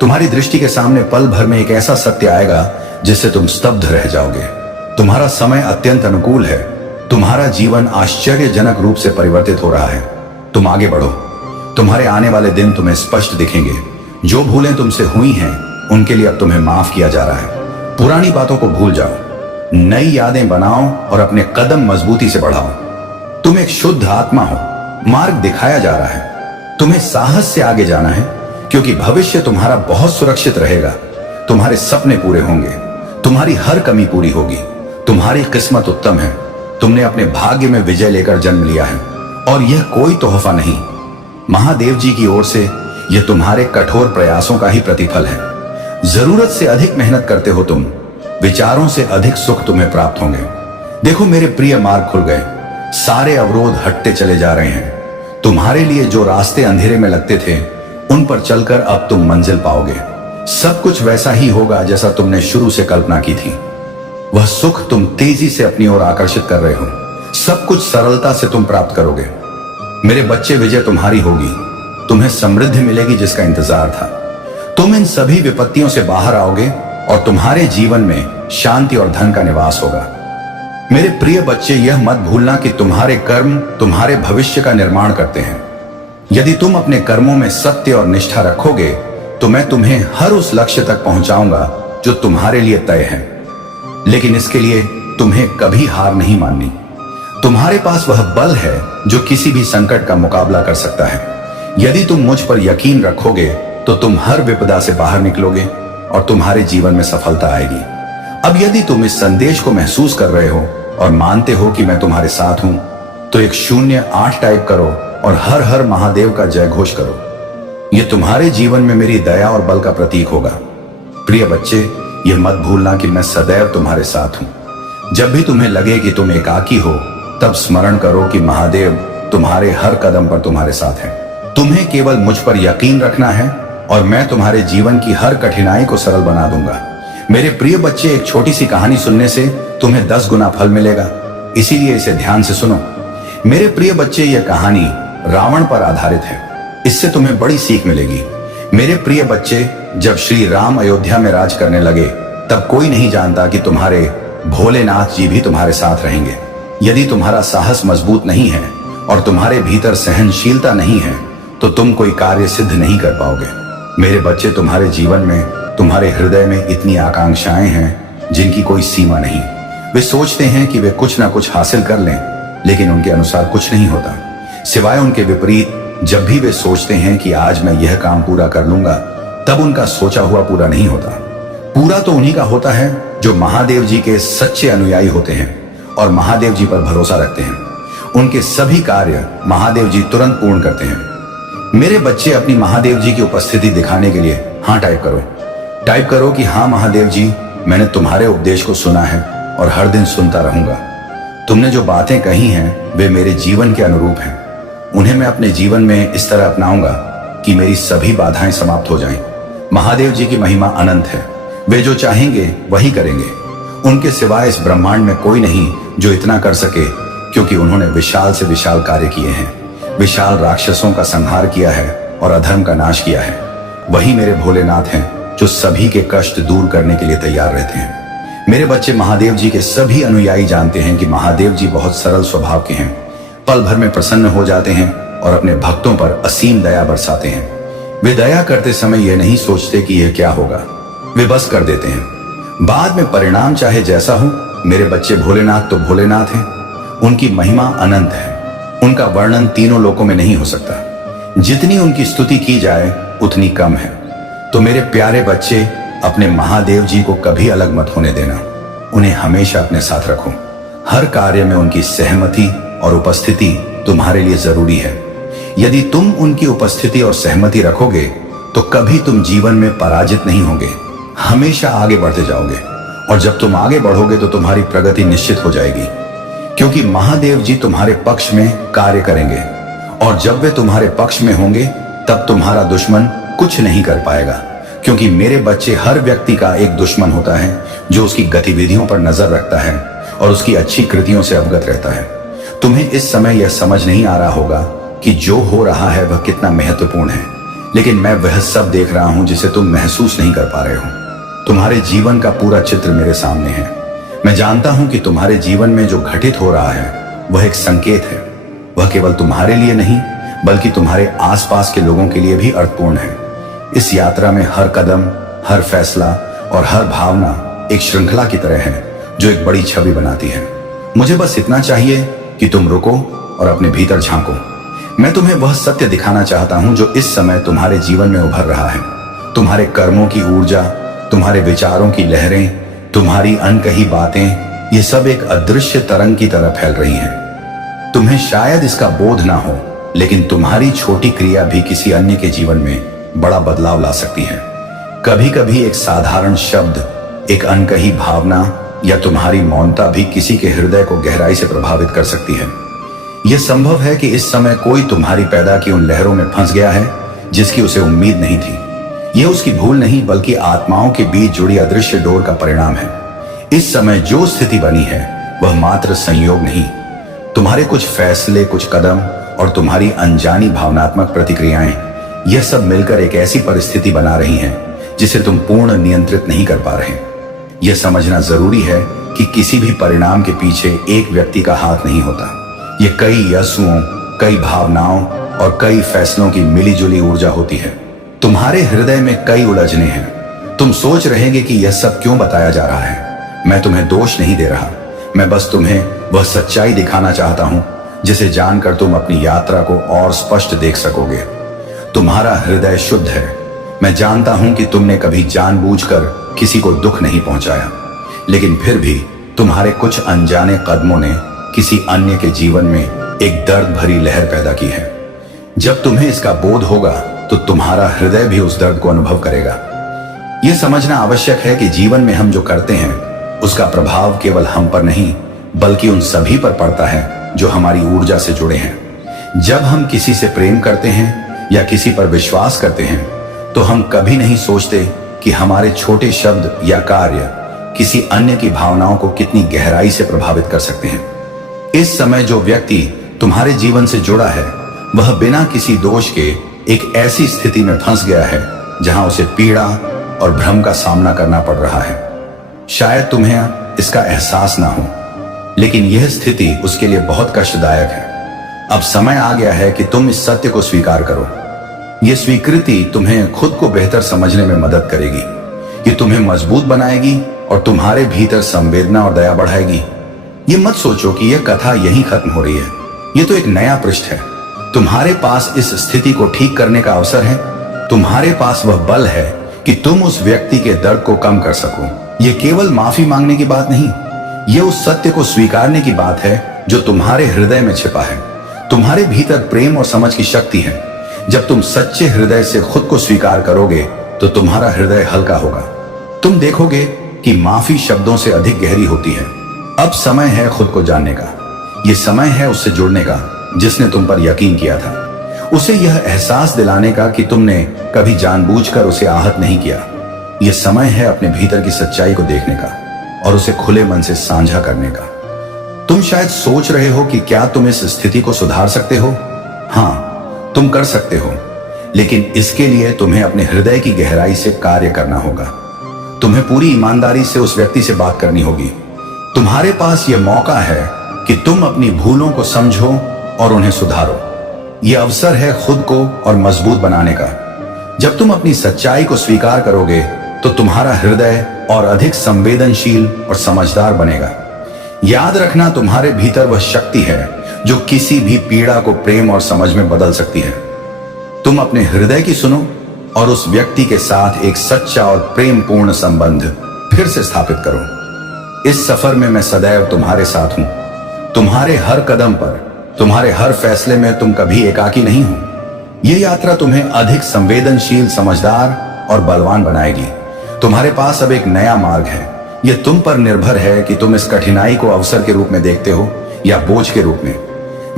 तुम्हारी दृष्टि के सामने पल भर में एक ऐसा सत्य आएगा जिससे तुम स्तब्ध रह जाओगे। तुम्हारा समय अत्यंत अनुकूल है। तुम्हारा जीवन आश्चर्यजनक रूप से परिवर्तित हो रहा है। तुम आगे बढ़ो। तुम्हारे आने वाले दिन तुम्हें स्पष्ट दिखेंगे। जो भूलें तुमसे हुई हैं उनके लिए अब तुम्हें माफ किया जा रहा है। पुरानी बातों को भूल जाओ, नई यादें बनाओ और अपने कदम मजबूती से बढ़ाओ। तुम एक शुद्ध आत्मा हो। मार्ग दिखाया जा रहा है। तुम्हें साहस से आगे जाना है, क्योंकि भविष्य तुम्हारा बहुत सुरक्षित रहेगा। तुम्हारे सपने पूरे होंगे। तुम्हारी हर कमी पूरी होगी। तुम्हारी किस्मत उत्तम है। तुमने अपने भाग्य में विजय लेकर जन्म लिया है और यह कोई तोहफा नहीं, महादेव जी की ओर से यह तुम्हारे कठोर प्रयासों का ही प्रतिफल है। जरूरत से अधिक मेहनत करते हो तुम, विचारों से अधिक सुख तुम्हें प्राप्त होंगे। देखो मेरे प्रिय, मार्ग खुल गए। सारे अवरोध हटते चले जा रहे हैं। तुम्हारे लिए जो रास्ते अंधेरे में लगते थे उन पर चलकर अब तुम मंजिल पाओगे। सब कुछ वैसा ही होगा जैसा तुमने शुरू से कल्पना की थी। वह सुख तुम तेजी से अपनी ओर आकर्षित कर रहे हो। सब कुछ सरलता से तुम प्राप्त करोगे। मेरे बच्चे, विजय तुम्हारी होगी। तुम्हें समृद्धि मिलेगी जिसका इंतजार था। तुम इन सभी विपत्तियों से बाहर आओगे और तुम्हारे जीवन में शांति और धन का निवास होगा। मेरे प्रिय बच्चे, यह मत भूलना कि तुम्हारे कर्म तुम्हारे भविष्य का निर्माण करते हैं। यदि तुम अपने कर्मों में सत्य और निष्ठा रखोगे तो मैं तुम्हें हर उस लक्ष्य तक पहुंचाऊंगा जो तुम्हारे लिए तय है। लेकिन इसके लिए तुम्हें कभी हार नहीं माननी। तुम्हारे पास वह बल है जो किसी भी संकट का मुकाबला कर सकता है। यदि तुम मुझ पर यकीन रखोगे तो तुम हर विपदा से बाहर निकलोगे और तुम्हारे जीवन में सफलता आएगी। अब यदि तुम इस संदेश को महसूस कर रहे हो और मानते हो कि मैं तुम्हारे साथ हूं, तो एक 08 टाइप करो और हर हर महादेव का जय घोष करो। यह तुम्हारे जीवन में मेरी दया और बल का प्रतीक होगा। प्रिय बच्चे, यह मत भूलना कि मैं सदैव तुम्हारे साथ हूं। जब भी तुम्हें लगे कि तुम एकाकी हो, तब स्मरण करो कि महादेव तुम्हारे हर कदम पर तुम्हारे साथ है। तुम्हें केवल मुझ पर यकीन रखना है और मैं तुम्हारे जीवन की हर कठिनाई को सरल बना दूंगा। मेरे प्रिय बच्चे, एक छोटी सी कहानी सुनने से तुम्हें 10 गुना फल मिलेगा, इसीलिए इसे ध्यान से सुनो। मेरे प्रिय बच्चे, यह कहानी रावण पर आधारित है। इससे तुम्हें बड़ी सीख मिलेगी। मेरे प्रिय बच्चे, जब श्री राम अयोध्या में राज करने लगे तब कोई नहीं जानता कि तुम्हारे भोलेनाथ जी भी तुम्हारे साथ रहेंगे। यदि तुम्हारा साहस मजबूत नहीं है और तुम्हारे भीतर सहनशीलता नहीं है तो तुम कोई कार्य सिद्ध नहीं कर पाओगे। मेरे बच्चे, तुम्हारे जीवन में, तुम्हारे हृदय में इतनी आकांक्षाएं हैं जिनकी कोई सीमा नहीं। वे सोचते हैं कि वे कुछ ना कुछ हासिल कर लें, लेकिन उनके अनुसार कुछ नहीं होता। सिवाय उनके विपरीत, जब भी वे सोचते हैं कि आज मैं यह काम पूरा कर लूंगा, तब उनका सोचा हुआ पूरा नहीं होता। पूरा तो उन्हीं का होता है जो महादेव जी के सच्चे अनुयायी होते हैं और महादेव जी पर भरोसा रखते हैं। उनके सभी कार्य महादेव जी तुरंत पूर्ण करते हैं। मेरे बच्चे, अपनी महादेव जी की उपस्थिति दिखाने के लिए हाँ टाइप करो। टाइप करो कि हाँ महादेव जी, मैंने तुम्हारे उपदेश को सुना है और हर दिन सुनता रहूंगा। तुमने जो बातें कही हैं वे मेरे जीवन के अनुरूप हैं। उन्हें मैं अपने जीवन में इस तरह अपनाऊंगा कि मेरी सभी बाधाएं समाप्त हो जाएं। महादेव जी की महिमा अनंत है। वे जो चाहेंगे वही करेंगे। उनके सिवाय इस ब्रह्मांड में कोई नहीं जो इतना कर सके, क्योंकि उन्होंने विशाल से विशाल कार्य किए हैं। विशाल राक्षसों का संहार किया है और अधर्म का नाश किया है। वही मेरे भोलेनाथ हैं जो सभी के कष्ट दूर करने के लिए तैयार रहते हैं। मेरे बच्चे महादेव जी के सभी अनुयायी जानते हैं कि महादेव जी बहुत सरल स्वभाव के हैं। पल भर में प्रसन्न हो जाते हैं और अपने भक्तों पर असीम दया बरसाते हैं। वे दया करते समय यह नहीं सोचते कि यह क्या होगा, वे बस कर देते हैं। बाद में परिणाम चाहे जैसा हो, मेरे बच्चे भोलेनाथ तो भोलेनाथ हैं। उनकी महिमा अनंत है, उनका वर्णन तीनों लोकों में नहीं हो सकता। जितनी उनकी स्तुति की जाए उतनी कम है। तो मेरे प्यारे बच्चे, अपने महादेव जी को कभी अलग मत होने देना। उन्हें हमेशा अपने साथ रखो। हर कार्य में उनकी सहमति और उपस्थिति तुम्हारे लिए जरूरी है। यदि तुम उनकी उपस्थिति और सहमति रखोगे तो कभी तुम जीवन में पराजित नहीं होगे, हमेशा आगे बढ़ते जाओगे। और जब तुम आगे बढ़ोगे तो तुम्हारी प्रगति निश्चित हो जाएगी, क्योंकि महादेव जी तुम्हारे पक्ष में कार्य करेंगे। और जब वे तुम्हारे पक्ष में होंगे तब तुम्हारा दुश्मन कुछ नहीं कर पाएगा, क्योंकि मेरे बच्चे, हर व्यक्ति का एक दुश्मन होता है जो उसकी गतिविधियों पर नजर रखता है और उसकी अच्छी कृतियों से अवगत रहता है। तुम्हें इस समय यह समझ नहीं आ रहा होगा कि जो हो रहा है वह कितना महत्वपूर्ण है, लेकिन मैं वह सब देख रहा हूं जिसे तुम महसूस नहीं कर पा रहे हो। तुम्हारे जीवन का पूरा चित्र मेरे सामने है। मैं जानता हूं कि तुम्हारे जीवन में जो घटित हो रहा है वह एक संकेत है। वह केवल तुम्हारे लिए नहीं बल्कि तुम्हारे आसपास के लोगों के लिए भी अर्थपूर्ण है। इस यात्रा में हर कदम, हर फैसला और हर भावना एक श्रृंखला की तरह है जो एक बड़ी छवि बनाती है। मुझे बस इतना चाहिए कि तुम रुको और अपने भीतर झांको। मैं तुम्हें वह सत्य दिखाना चाहता हूं जो इस समय तुम्हारे जीवन में उभर रहा है। तुम्हारे कर्मों की ऊर्जा, तुम्हारे विचारों की लहरें, तुम्हारी अनकही बातें, ये सब एक अदृश्य तरंग की तरह फैल रही हैं। तुम्हें शायद इसका बोध ना हो, लेकिन तुम्हारी छोटी क्रिया भी किसी अन्य के जीवन में बड़ा बदलाव ला सकती है। कभी कभी एक साधारण शब्द, एक अनकही भावना या तुम्हारी मौनता भी किसी के हृदय को गहराई से प्रभावित कर सकती है। यह संभव है कि इस समय कोई तुम्हारी पैदा की उन लहरों में फंस गया है जिसकी उसे उम्मीद नहीं थी। यह उसकी भूल नहीं बल्कि आत्माओं के बीच जुड़ी अदृश्य डोर का परिणाम है। इस समय जो स्थिति बनी है वह मात्र संयोग नहीं, तुम्हारे कुछ फैसले, कुछ कदम और तुम्हारी अनजानी भावनात्मक प्रतिक्रियाएं, यह सब मिलकर एक ऐसी परिस्थिति बना रही हैं जिसे तुम पूर्ण नियंत्रित नहीं कर पा रहे। यह समझना जरूरी है कि किसी भी परिणाम के पीछे एक व्यक्ति का हाथ नहीं होता। यह कई यस्सुओं, कई भावनाओं और कई फैसलों की मिलीजुली ऊर्जा होती है। तुम्हारे हृदय में कई उलझने हैं। तुम सोच रहेंगे कि यह सब क्यों बताया जा रहा है। मैं तुम्हें दोष नहीं दे रहा, मैं बस तुम्हें वह सच्चाई दिखाना चाहता हूं जिसे जानकर तुम अपनी यात्रा को और स्पष्ट देख सकोगे। तुम्हारा हृदय शुद्ध है। मैं जानता हूं कि तुमने कभी जानबूझकर किसी को दुख नहीं पहुंचाया, लेकिन फिर भी तुम्हारे कुछ अनजाने कदमों ने किसी अन्य के जीवन में एक दर्द भरी लहर पैदा की है। जब तुम्हें इसका बोध होगा तो तुम्हारा हृदय भी उस दर्द को अनुभव करेगा। यह समझना आवश्यक है कि जीवन में हम जो करते हैं उसका प्रभाव केवल हम पर नहीं बल्कि उन सभी पर पड़ता है जो हमारी ऊर्जा से जुड़े हैं। जब हम किसी से प्रेम करते हैं या किसी पर विश्वास करते हैं तो हम कभी नहीं सोचते कि हमारे छोटे शब्द या कार्य किसी अन्य की भावनाओं को कितनी गहराई से प्रभावित कर सकते हैं। इस समय जो व्यक्ति तुम्हारे जीवन से जुड़ा है वह बिना किसी दोष के एक ऐसी स्थिति में फंस गया है जहां उसे पीड़ा और भ्रम का सामना करना पड़ रहा है। शायद तुम्हें इसका एहसास ना हो, लेकिन यह स्थिति उसके लिए बहुत कष्टदायक है। अब समय आ गया है कि तुम इस सत्य को स्वीकार करो। यह स्वीकृति तुम्हें खुद को बेहतर समझने में मदद करेगी। ये तुम्हें मजबूत बनाएगी और तुम्हारे भीतर संवेदना और दया बढ़ाएगी। ये मत सोचो कि यह कथा यहीं खत्म हो रही है। ये तो एक नया पृष्ठ है। तुम्हारे पास इस स्थिति को ठीक करने का अवसर है। तुम्हारे पास वह बल है कि तुम उस व्यक्ति के दर्द को कम कर सको। यह केवल माफी मांगने की बात नहीं, यह उस सत्य को स्वीकारने की बात है जो तुम्हारे हृदय में छिपा है। तुम्हारे भीतर प्रेम और समझ की शक्ति है। जब तुम सच्चे हृदय से खुद को स्वीकार करोगे तो तुम्हारा हृदय हल्का होगा। तुम देखोगे कि माफी शब्दों से अधिक गहरी होती है। अब समय है खुद को जानने का। यह समय है उससे जुड़ने का जिसने तुम पर यकीन किया था। उसे यह एहसास दिलाने का कि तुमने कभी जानबूझकर उसे आहत नहीं किया। यह समय है अपने भीतर की सच्चाई को देखने का और उसे खुले मन से साझा करने का। तुम शायद सोच रहे हो कि क्या तुम इस स्थिति को सुधार सकते हो। हाँ, तुम कर सकते हो, लेकिन इसके लिए तुम्हें अपने हृदय की गहराई से कार्य करना होगा। तुम्हें पूरी ईमानदारी से उस व्यक्ति से बात करनी होगी। तुम्हारे पास यह मौका है कि तुम अपनी भूलों को समझो और उन्हें सुधारो। यह अवसर है खुद को और मजबूत बनाने का। जब तुम अपनी सच्चाई को स्वीकार करोगे तो तुम्हारा हृदय और अधिक संवेदनशील और समझदार बनेगा। याद रखना, तुम्हारे भीतर वह शक्ति है जो किसी भी पीड़ा को प्रेम और समझ में बदल सकती है। तुम अपने हृदय की सुनो और उस व्यक्ति के साथ एक सच्चा और प्रेम पूर्ण संबंध फिर से स्थापित करो। इस सफर में मैं सदैव तुम्हारे साथ हूं। तुम्हारे हर कदम पर, तुम्हारे हर फैसले में तुम कभी एकाकी नहीं हो। यह यात्रा तुम्हें अधिक संवेदनशील, समझदार और बलवान बनाएगी। तुम्हारे पास अब एक नया मार्ग है। यह तुम पर निर्भर है कि तुम इस कठिनाई को अवसर के रूप में देखते हो या बोझ के रूप में।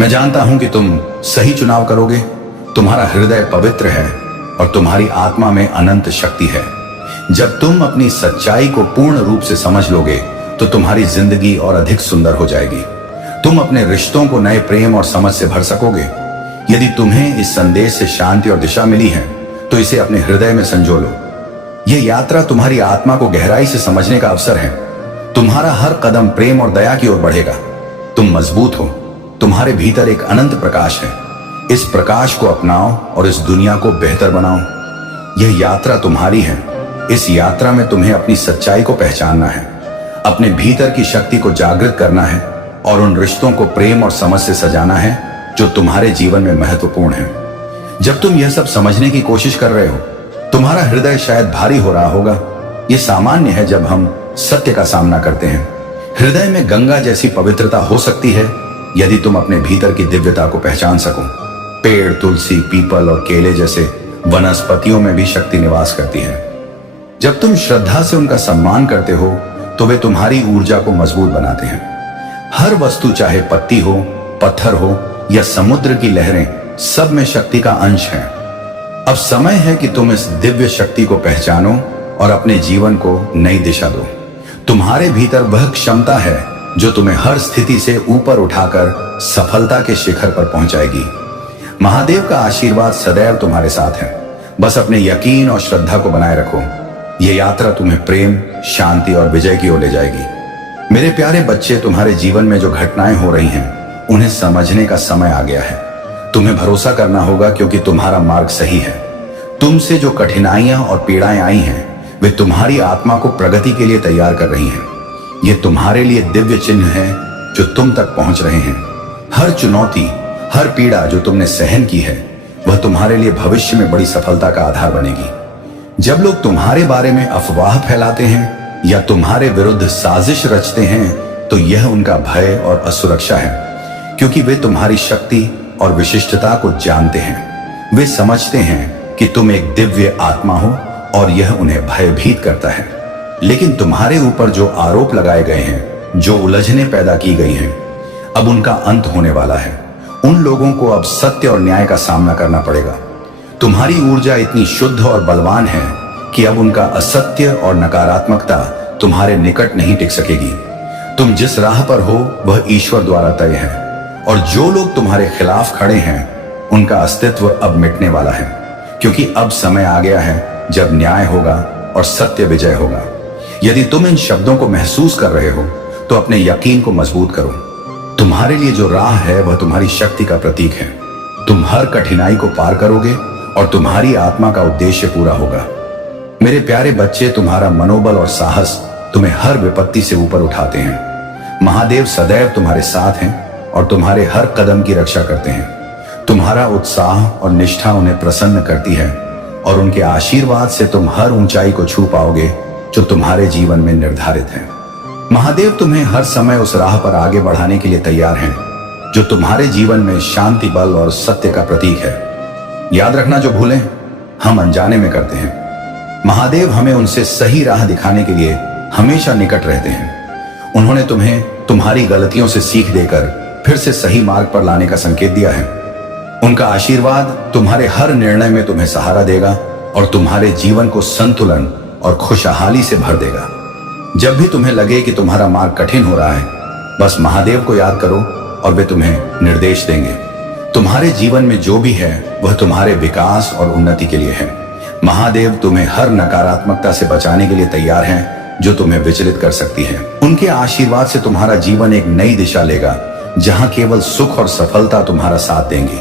मैं जानता हूं कि तुम सही चुनाव करोगे। तुम्हारा हृदय पवित्र है और तुम्हारी आत्मा में अनंत शक्ति है। जब तुम अपनी सच्चाई को पूर्ण रूप से समझ लोगे तो तुम्हारी जिंदगी और अधिक सुंदर हो जाएगी। तुम अपने रिश्तों को नए प्रेम और समझ से भर सकोगे। यदि तुम्हें इस संदेश से शांति और दिशा मिली है तो इसे अपने हृदय में संजो लो। यह यात्रा तुम्हारी आत्मा को गहराई से समझने का अवसर है। तुम्हारा हर कदम प्रेम और दया की ओर बढ़ेगा। तुम मजबूत हो। तुम्हारे भीतर एक अनंत प्रकाश है। इस प्रकाश को अपनाओ और इस दुनिया को बेहतर बनाओ। यह यात्रा तुम्हारी है। इस यात्रा में तुम्हें अपनी सच्चाई को पहचानना है, अपने भीतर की शक्ति को जागृत करना है और उन रिश्तों को प्रेम और समझ से सजाना है जो तुम्हारे जीवन में महत्वपूर्ण है। जब तुम यह सब समझने की कोशिश कर रहे हो, तुम्हारा हृदय शायद भारी हो रहा होगा। यह सामान्य है जब हम सत्य का सामना करते हैं। हृदय में गंगा जैसी पवित्रता हो सकती है यदि तुम अपने भीतर की दिव्यता को पहचान सको। पेड़, तुलसी, पीपल और केले जैसे वनस्पतियों में भी शक्ति निवास करती है। जब तुम श्रद्धा से उनका सम्मान करते हो तो वे तुम्हारी ऊर्जा को मजबूत बनाते हैं। हर वस्तु, चाहे पत्ती हो, पत्थर हो या समुद्र की लहरें, सब में शक्ति का अंश है। अब समय है कि तुम इस दिव्य शक्ति को पहचानो और अपने जीवन को नई दिशा दो। तुम्हारे भीतर वह क्षमता है जो तुम्हें हर स्थिति से ऊपर उठाकर सफलता के शिखर पर पहुंचाएगी। महादेव का आशीर्वाद सदैव तुम्हारे साथ है। बस अपने यकीन और श्रद्धा को बनाए रखो। यह यात्रा तुम्हें प्रेम, शांति और विजय की ओर ले जाएगी। मेरे प्यारे बच्चे, तुम्हारे जीवन में जो घटनाएं हो रही हैं, उन्हें समझने का समय आ गया है। तुम्हें भरोसा करना होगा क्योंकि तुम्हारा मार्ग सही है। तुमसे जो कठिनाइयां और पीड़ाएं आई हैं, वे तुम्हारी आत्मा को प्रगति के लिए तैयार कर रही हैं। ये तुम्हारे लिए दिव्य चिन्ह है जो तुम तक पहुंच रहे हैं। हर चुनौती, हर पीड़ा जो तुमने सहन की है, वह तुम्हारे लिए भविष्य में बड़ी सफलता का आधार बनेगी। जब लोग तुम्हारे बारे में अफवाह फैलाते हैं या तुम्हारे विरुद्ध साजिश रचते हैं तो यह उनका भय और असुरक्षा है, क्योंकि वे तुम्हारी शक्ति और विशिष्टता को जानते हैं। वे समझते हैं कि तुम एक दिव्य आत्मा हो और यह उन्हें भयभीत करता है। लेकिन तुम्हारे ऊपर जो आरोप लगाए गए हैं, जो उलझनें पैदा की गई हैं, अब उनका अंत होने वाला है। उन लोगों को अब सत्य और न्याय का सामना करना पड़ेगा। तुम्हारी ऊर्जा इतनी शुद्ध और बलवान है कि अब उनका असत्य और नकारात्मकता तुम्हारे निकट नहीं टिक सकेगी। तुम जिस राह पर हो वह ईश्वर द्वारा तय है और जो लोग तुम्हारे खिलाफ खड़े हैं उनका अस्तित्व अब मिटने वाला है, क्योंकि अब समय आ गया है जब न्याय होगा और सत्य विजय होगा। यदि तुम इन शब्दों को महसूस कर रहे हो तो अपने यकीन को मजबूत करो। तुम्हारे लिए जो राह है वह तुम्हारी शक्ति का प्रतीक है। तुम हर कठिनाई को पार करोगे और तुम्हारी आत्मा का उद्देश्य पूरा होगा। मेरे प्यारे बच्चे, तुम्हारा मनोबल और साहस तुम्हें हर विपत्ति से ऊपर उठाते हैं। महादेव सदैव तुम्हारे साथ हैं और तुम्हारे हर कदम की रक्षा करते हैं। तुम्हारा उत्साह और निष्ठा उन्हें प्रसन्न करती है और उनके आशीर्वाद से तुम हर ऊंचाई को छू पाओगे जो तुम्हारे जीवन में निर्धारित है। महादेव तुम्हें हर समय उस राह पर आगे बढ़ाने के लिए तैयार हैं जो तुम्हारे जीवन में शांति, बल और सत्य का प्रतीक है। याद रखना, जो भूलें हम अनजाने में करते हैं, महादेव हमें उनसे सही राह दिखाने के लिए हमेशा निकट रहते हैं। उन्होंने तुम्हें तुम्हारी गलतियों से सीख देकर फिर से सही मार्ग पर लाने का संकेत दिया है। उनका आशीर्वाद तुम्हारे हर निर्णय में तुम्हें सहारा देगा और तुम्हारे जीवन को संतुलन और खुशहाली से भर देगा। जब भी तुम्हें लगे कि तुम्हारा मार्ग कठिन हो रहा है, बस महादेव को याद करो और वे तुम्हें निर्देश देंगे। तुम्हारे जीवन में जो भी है वह तुम्हारे विकास और उन्नति के लिए है। महादेव तुम्हें हर नकारात्मकता से बचाने के लिए तैयार हैं जो तुम्हें विचलित कर सकती है। उनके आशीर्वाद से तुम्हारा जीवन एक नई दिशा लेगा जहां केवल सुख और सफलता तुम्हारा साथ देंगी।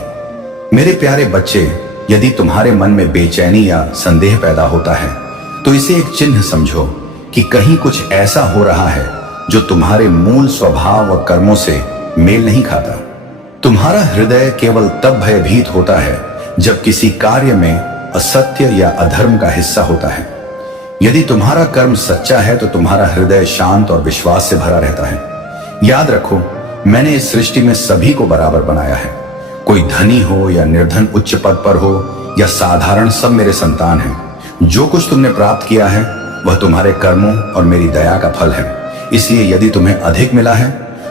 मेरे प्यारे बच्चे, यदि तुम्हारे मन में बेचैनी या संदेह पैदा होता है तो इसे एक चिन्ह समझो कि कहीं कुछ ऐसा हो रहा है जो तुम्हारे मूल स्वभाव और कर्मों से मेल नहीं खाता। तुम्हारा हृदय केवल तब भयभीत होता है जब किसी कार्य में असत्य या अधर्म का हिस्सा होता है। यदि तुम्हारा कर्म सच्चा है तो तुम्हारा हृदय शांत और विश्वास से भरा रहता है। याद रखो, मैंने इस सृष्टि में सभी को बराबर बनाया है। कोई धनी हो या निर्धन, उच्च पद पर हो या साधारण, सब मेरे संतान हैं। जो कुछ तुमने प्राप्त किया है वह तुम्हारे कर्मों और मेरी दया का फल है। इसलिए यदि तुम्हें अधिक मिला है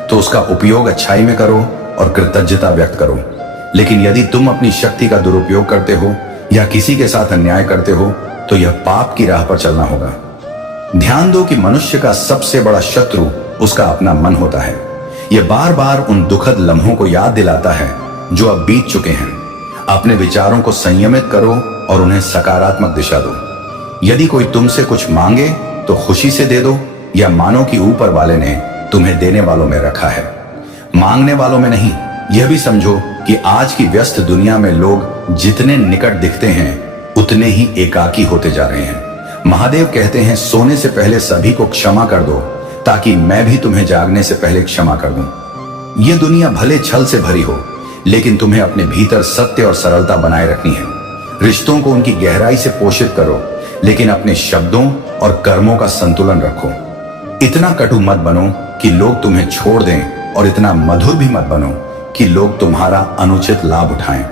तो उसका उपयोग अच्छाई में करो और कृतज्ञता व्यक्त करो। लेकिन यदि तुम अपनी शक्ति का दुरुपयोग करते हो या किसी के साथ अन्याय करते हो तो यह पाप की राह पर चलना होगा। ध्यान दो कि मनुष्य का सबसे बड़ा शत्रु उसका अपना मन होता है। यह बार बार उन दुखद लम्हों को याद दिलाता है जो अब बीत चुके हैं। अपने विचारों को संयमित करो और उन्हें सकारात्मक दिशा दो। यदि कोई तुमसे कुछ मांगे तो खुशी से दे दो, या मानो कि ऊपर वाले ने तुम्हें देने वालों में रखा है, मांगने वालों में नहीं। यह भी समझो कि आज की व्यस्त दुनिया में लोग जितने निकट दिखते हैं उतने ही एकाकी होते जा रहे हैं। महादेव कहते हैं, सोने से पहले सभी को क्षमा कर दो ताकि मैं भी तुम्हें जागने से पहले क्षमा कर दूं। यह दुनिया भले छल से भरी हो, लेकिन तुम्हें अपने भीतर सत्य और सरलता बनाए रखनी है। रिश्तों को उनकी गहराई से पोषित करो, लेकिन अपने शब्दों और कर्मों का संतुलन रखो। इतना कटु मत बनो कि लोग तुम्हें छोड़ दें और इतना मधुर भी मत बनो कि लोग तुम्हारा अनुचित लाभ उठाएं।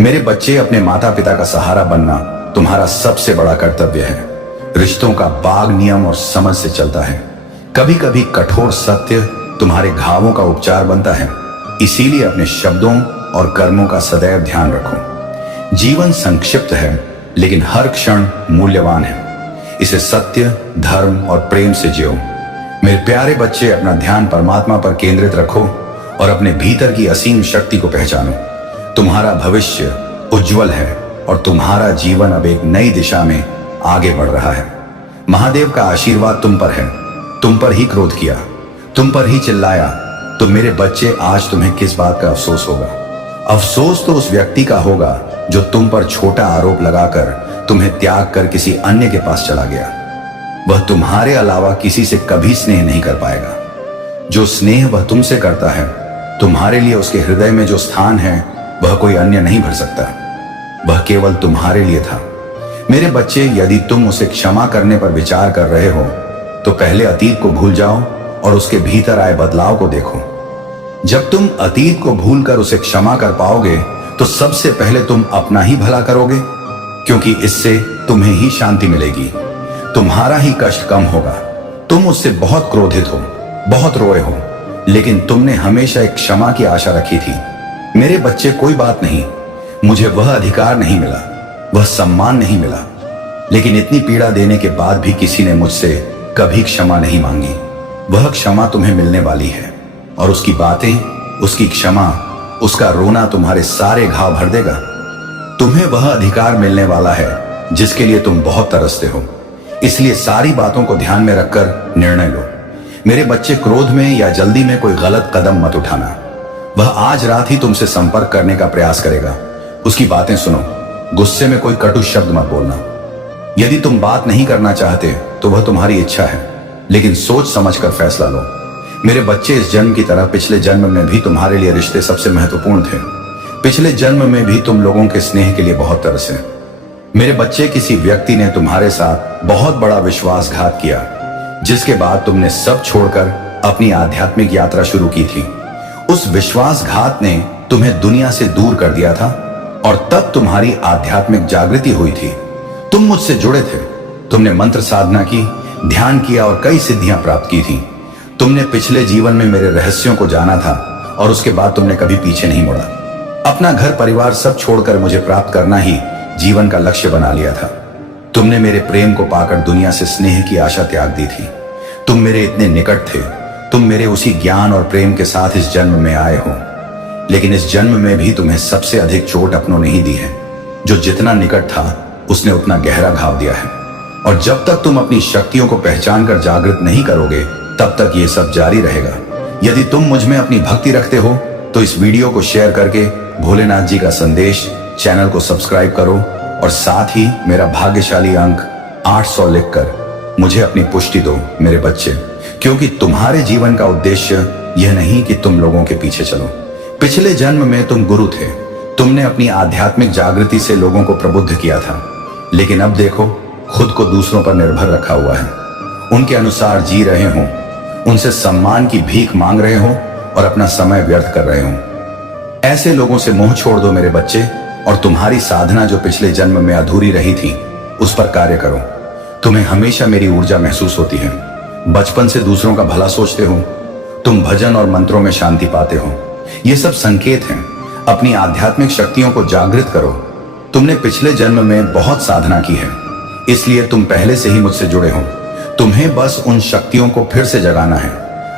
मेरे बच्चे, अपने माता पिता का सहारा बनना तुम्हारा सबसे बड़ा कर्तव्य है। रिश्तों का बाग नियम और समझ से चलता है। कभी कभी कठोर सत्य तुम्हारे घावों का उपचार बनता है। इसीलिए अपने शब्दों और कर्मों का सदैव ध्यान रखो। जीवन संक्षिप्त है, लेकिन हर क्षण मूल्यवान है। इसे सत्य, धर्म और प्रेम से जियो। मेरे प्यारे बच्चे, अपना ध्यान परमात्मा पर केंद्रित रखो और अपने भीतर की असीम शक्ति को पहचानो। तुम्हारा भविष्य उज्जवल है और तुम्हारा जीवन अब एक नई दिशा में आगे बढ़ रहा है। महादेव का आशीर्वाद तुम पर है। तुम पर ही क्रोध किया, तुम पर ही चिल्लाया, तो मेरे बच्चे, आज तुम्हें किस बात का अफसोस होगा? अफसोस तो उस व्यक्ति का होगा जो तुम पर छोटा आरोप लगाकर तुम्हें त्याग कर किसी अन्य के पास चला गया। वह तुम्हारे अलावा किसी से कभी स्नेह नहीं कर पाएगा। जो स्नेह वह तुमसे करता है, तुम्हारे लिए उसके हृदय में जो स्थान है वह कोई अन्य नहीं भर सकता। वह केवल तुम्हारे लिए था। मेरे बच्चे, यदि तुम उसे क्षमा करने पर विचार कर रहे हो तो पहले अतीत को भूल जाओ और उसके भीतर आए बदलाव को देखो। जब तुम अतीत को भूलकर उसे क्षमा कर पाओगे तो सबसे पहले तुम अपना ही भला करोगे, क्योंकि इससे तुम्हें ही शांति मिलेगी। तुम्हारा ही कष्ट कम होगा। तुम उससे बहुत क्रोधित हो, बहुत रोए हो, लेकिन तुमने हमेशा एक क्षमा की आशा रखी थी। मेरे बच्चे, कोई बात नहीं, मुझे वह अधिकार नहीं मिला, वह सम्मान नहीं मिला, लेकिन इतनी पीड़ा देने के बाद भी किसी ने मुझसे कभी क्षमा नहीं मांगी। वह क्षमा तुम्हें मिलने वाली है और उसकी बातें, उसकी क्षमा, उसका रोना तुम्हारे सारे घाव भर देगा। तुम्हें वह अधिकार मिलने वाला है जिसके लिए तुम बहुत तरसते हो। इसलिए सारी बातों को ध्यान में रखकर निर्णय लो। मेरे बच्चे, क्रोध में या जल्दी में कोई गलत कदम मत उठाना। वह आज रात ही तुमसे संपर्क करने का प्रयास करेगा। उसकी बातें सुनो। गुस्से में कोई कटु शब्द मत बोलना। यदि तुम बात नहीं करना चाहते तो वह तुम्हारी इच्छा है, लेकिन सोच समझकर फैसला लो। मेरे बच्चे, इस जन्म की तरह पिछले जन्म में भी तुम्हारे लिए रिश्ते सबसे महत्वपूर्ण थे। पिछले जन्म में भी तुम लोगों के स्नेह के लिए बहुत तरसे। मेरे बच्चे, किसी व्यक्ति ने तुम्हारे साथ बहुत बड़ा विश्वासघात किया, जिसके बाद तुमने सब छोड़कर अपनी आध्यात्मिक यात्रा शुरू की थी। उस विश्वासघात ने तुम्हें दुनिया से दूर कर दिया था और तब तुम्हारी आध्यात्मिक जागृति हुई थी। तुम मुझसे जुड़े थे। तुमने मंत्र साधना की, ध्यान किया और कई सिद्धियां प्राप्त की थी। तुमने पिछले जीवन में मेरे रहस्यों को जाना था और उसके बाद तुमने कभी पीछे नहीं मुड़ा। अपना घर परिवार सब छोड़कर मुझे प्राप्त करना ही जीवन का लक्ष्य बना लिया था। तुमने मेरे प्रेम को पाकर दुनिया से स्नेह की आशा त्याग दी थी। तुम मेरे इतने निकट थे, तुम मेरे उसी ज्ञान और प्रेम के साथ इस जन्म में आए हो। लेकिन इस जन्म में भी तुम्हें सबसे अधिक चोट अपनों ने ही दी है। जो जितना निकट था उसने उतना गहरा घाव दिया है। और जब तक तुम अपनी शक्तियों को पहचान कर जागृत नहीं करोगे तब तक ये सब जारी रहेगा। यदि तुम मुझ में अपनी भक्ति रखते हो तो इस वीडियो को शेयर करके भोलेनाथ जी का संदेश चैनल को सब्सक्राइब करो और साथ ही मेरा भाग्यशाली अंक 800 लिखकर मुझे अपनी पुष्टि दो मेरे बच्चे, क्योंकि तुम्हारे जीवन का उद्देश्य यह नहीं कि तुम लोगों के पीछे चलो। पिछले जन्म में तुम गुरु थे, तुमने अपनी आध्यात्मिक जागृति से लोगों को प्रबुद्ध किया था। लेकिन अब देखो, खुद को दूसरों पर निर्भर रखा हुआ है, उनके अनुसार जी रहे हो, उनसे सम्मान की भीख मांग रहे हो और अपना समय व्यर्थ कर रहे हो। ऐसे लोगों से मोह छोड़ दो मेरे बच्चे और तुम्हारी साधना जो पिछले जन्म में अधूरी रही थी उस पर कार्य करो। तुम्हें हमेशा मेरी ऊर्जा महसूस होती है। बचपन से दूसरों का भला सोचते हो, तुम भजन और मंत्रों में शांति पाते हो। ये सब संकेत हैं। अपनी आध्यात्मिक शक्तियों को जागृत करो। तुमने पिछले जन्म में बहुत साधना की है, इसलिए तुम पहले से ही मुझसे जुड़े हो। तुम्हें बस उन शक्तियों को फिर से जगाना है,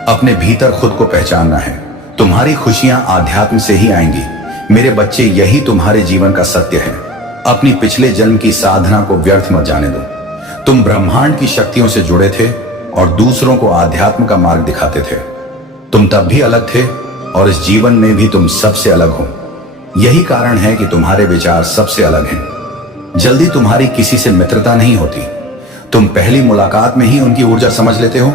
अपने भीतर खुद को पहचानना है। तुम्हारी खुशियां आध्यात्म से ही आएंगी मेरे बच्चे, यही तुम्हारे जीवन का सत्य है। अपनी पिछले जन्म की साधना को व्यर्थ मत जाने दो। तुम ब्रह्मांड की शक्तियों से जुड़े थे और दूसरों को आध्यात्म का मार्ग दिखाते थे। तुम तब भी अलग थे और इस जीवन में भी तुम सबसे अलग हो। यही कारण है कि तुम्हारे विचार सबसे अलग हैं। जल्दी तुम्हारी किसी से मित्रता नहीं होती। तुम पहली मुलाकात में ही उनकी ऊर्जा समझ लेते हो।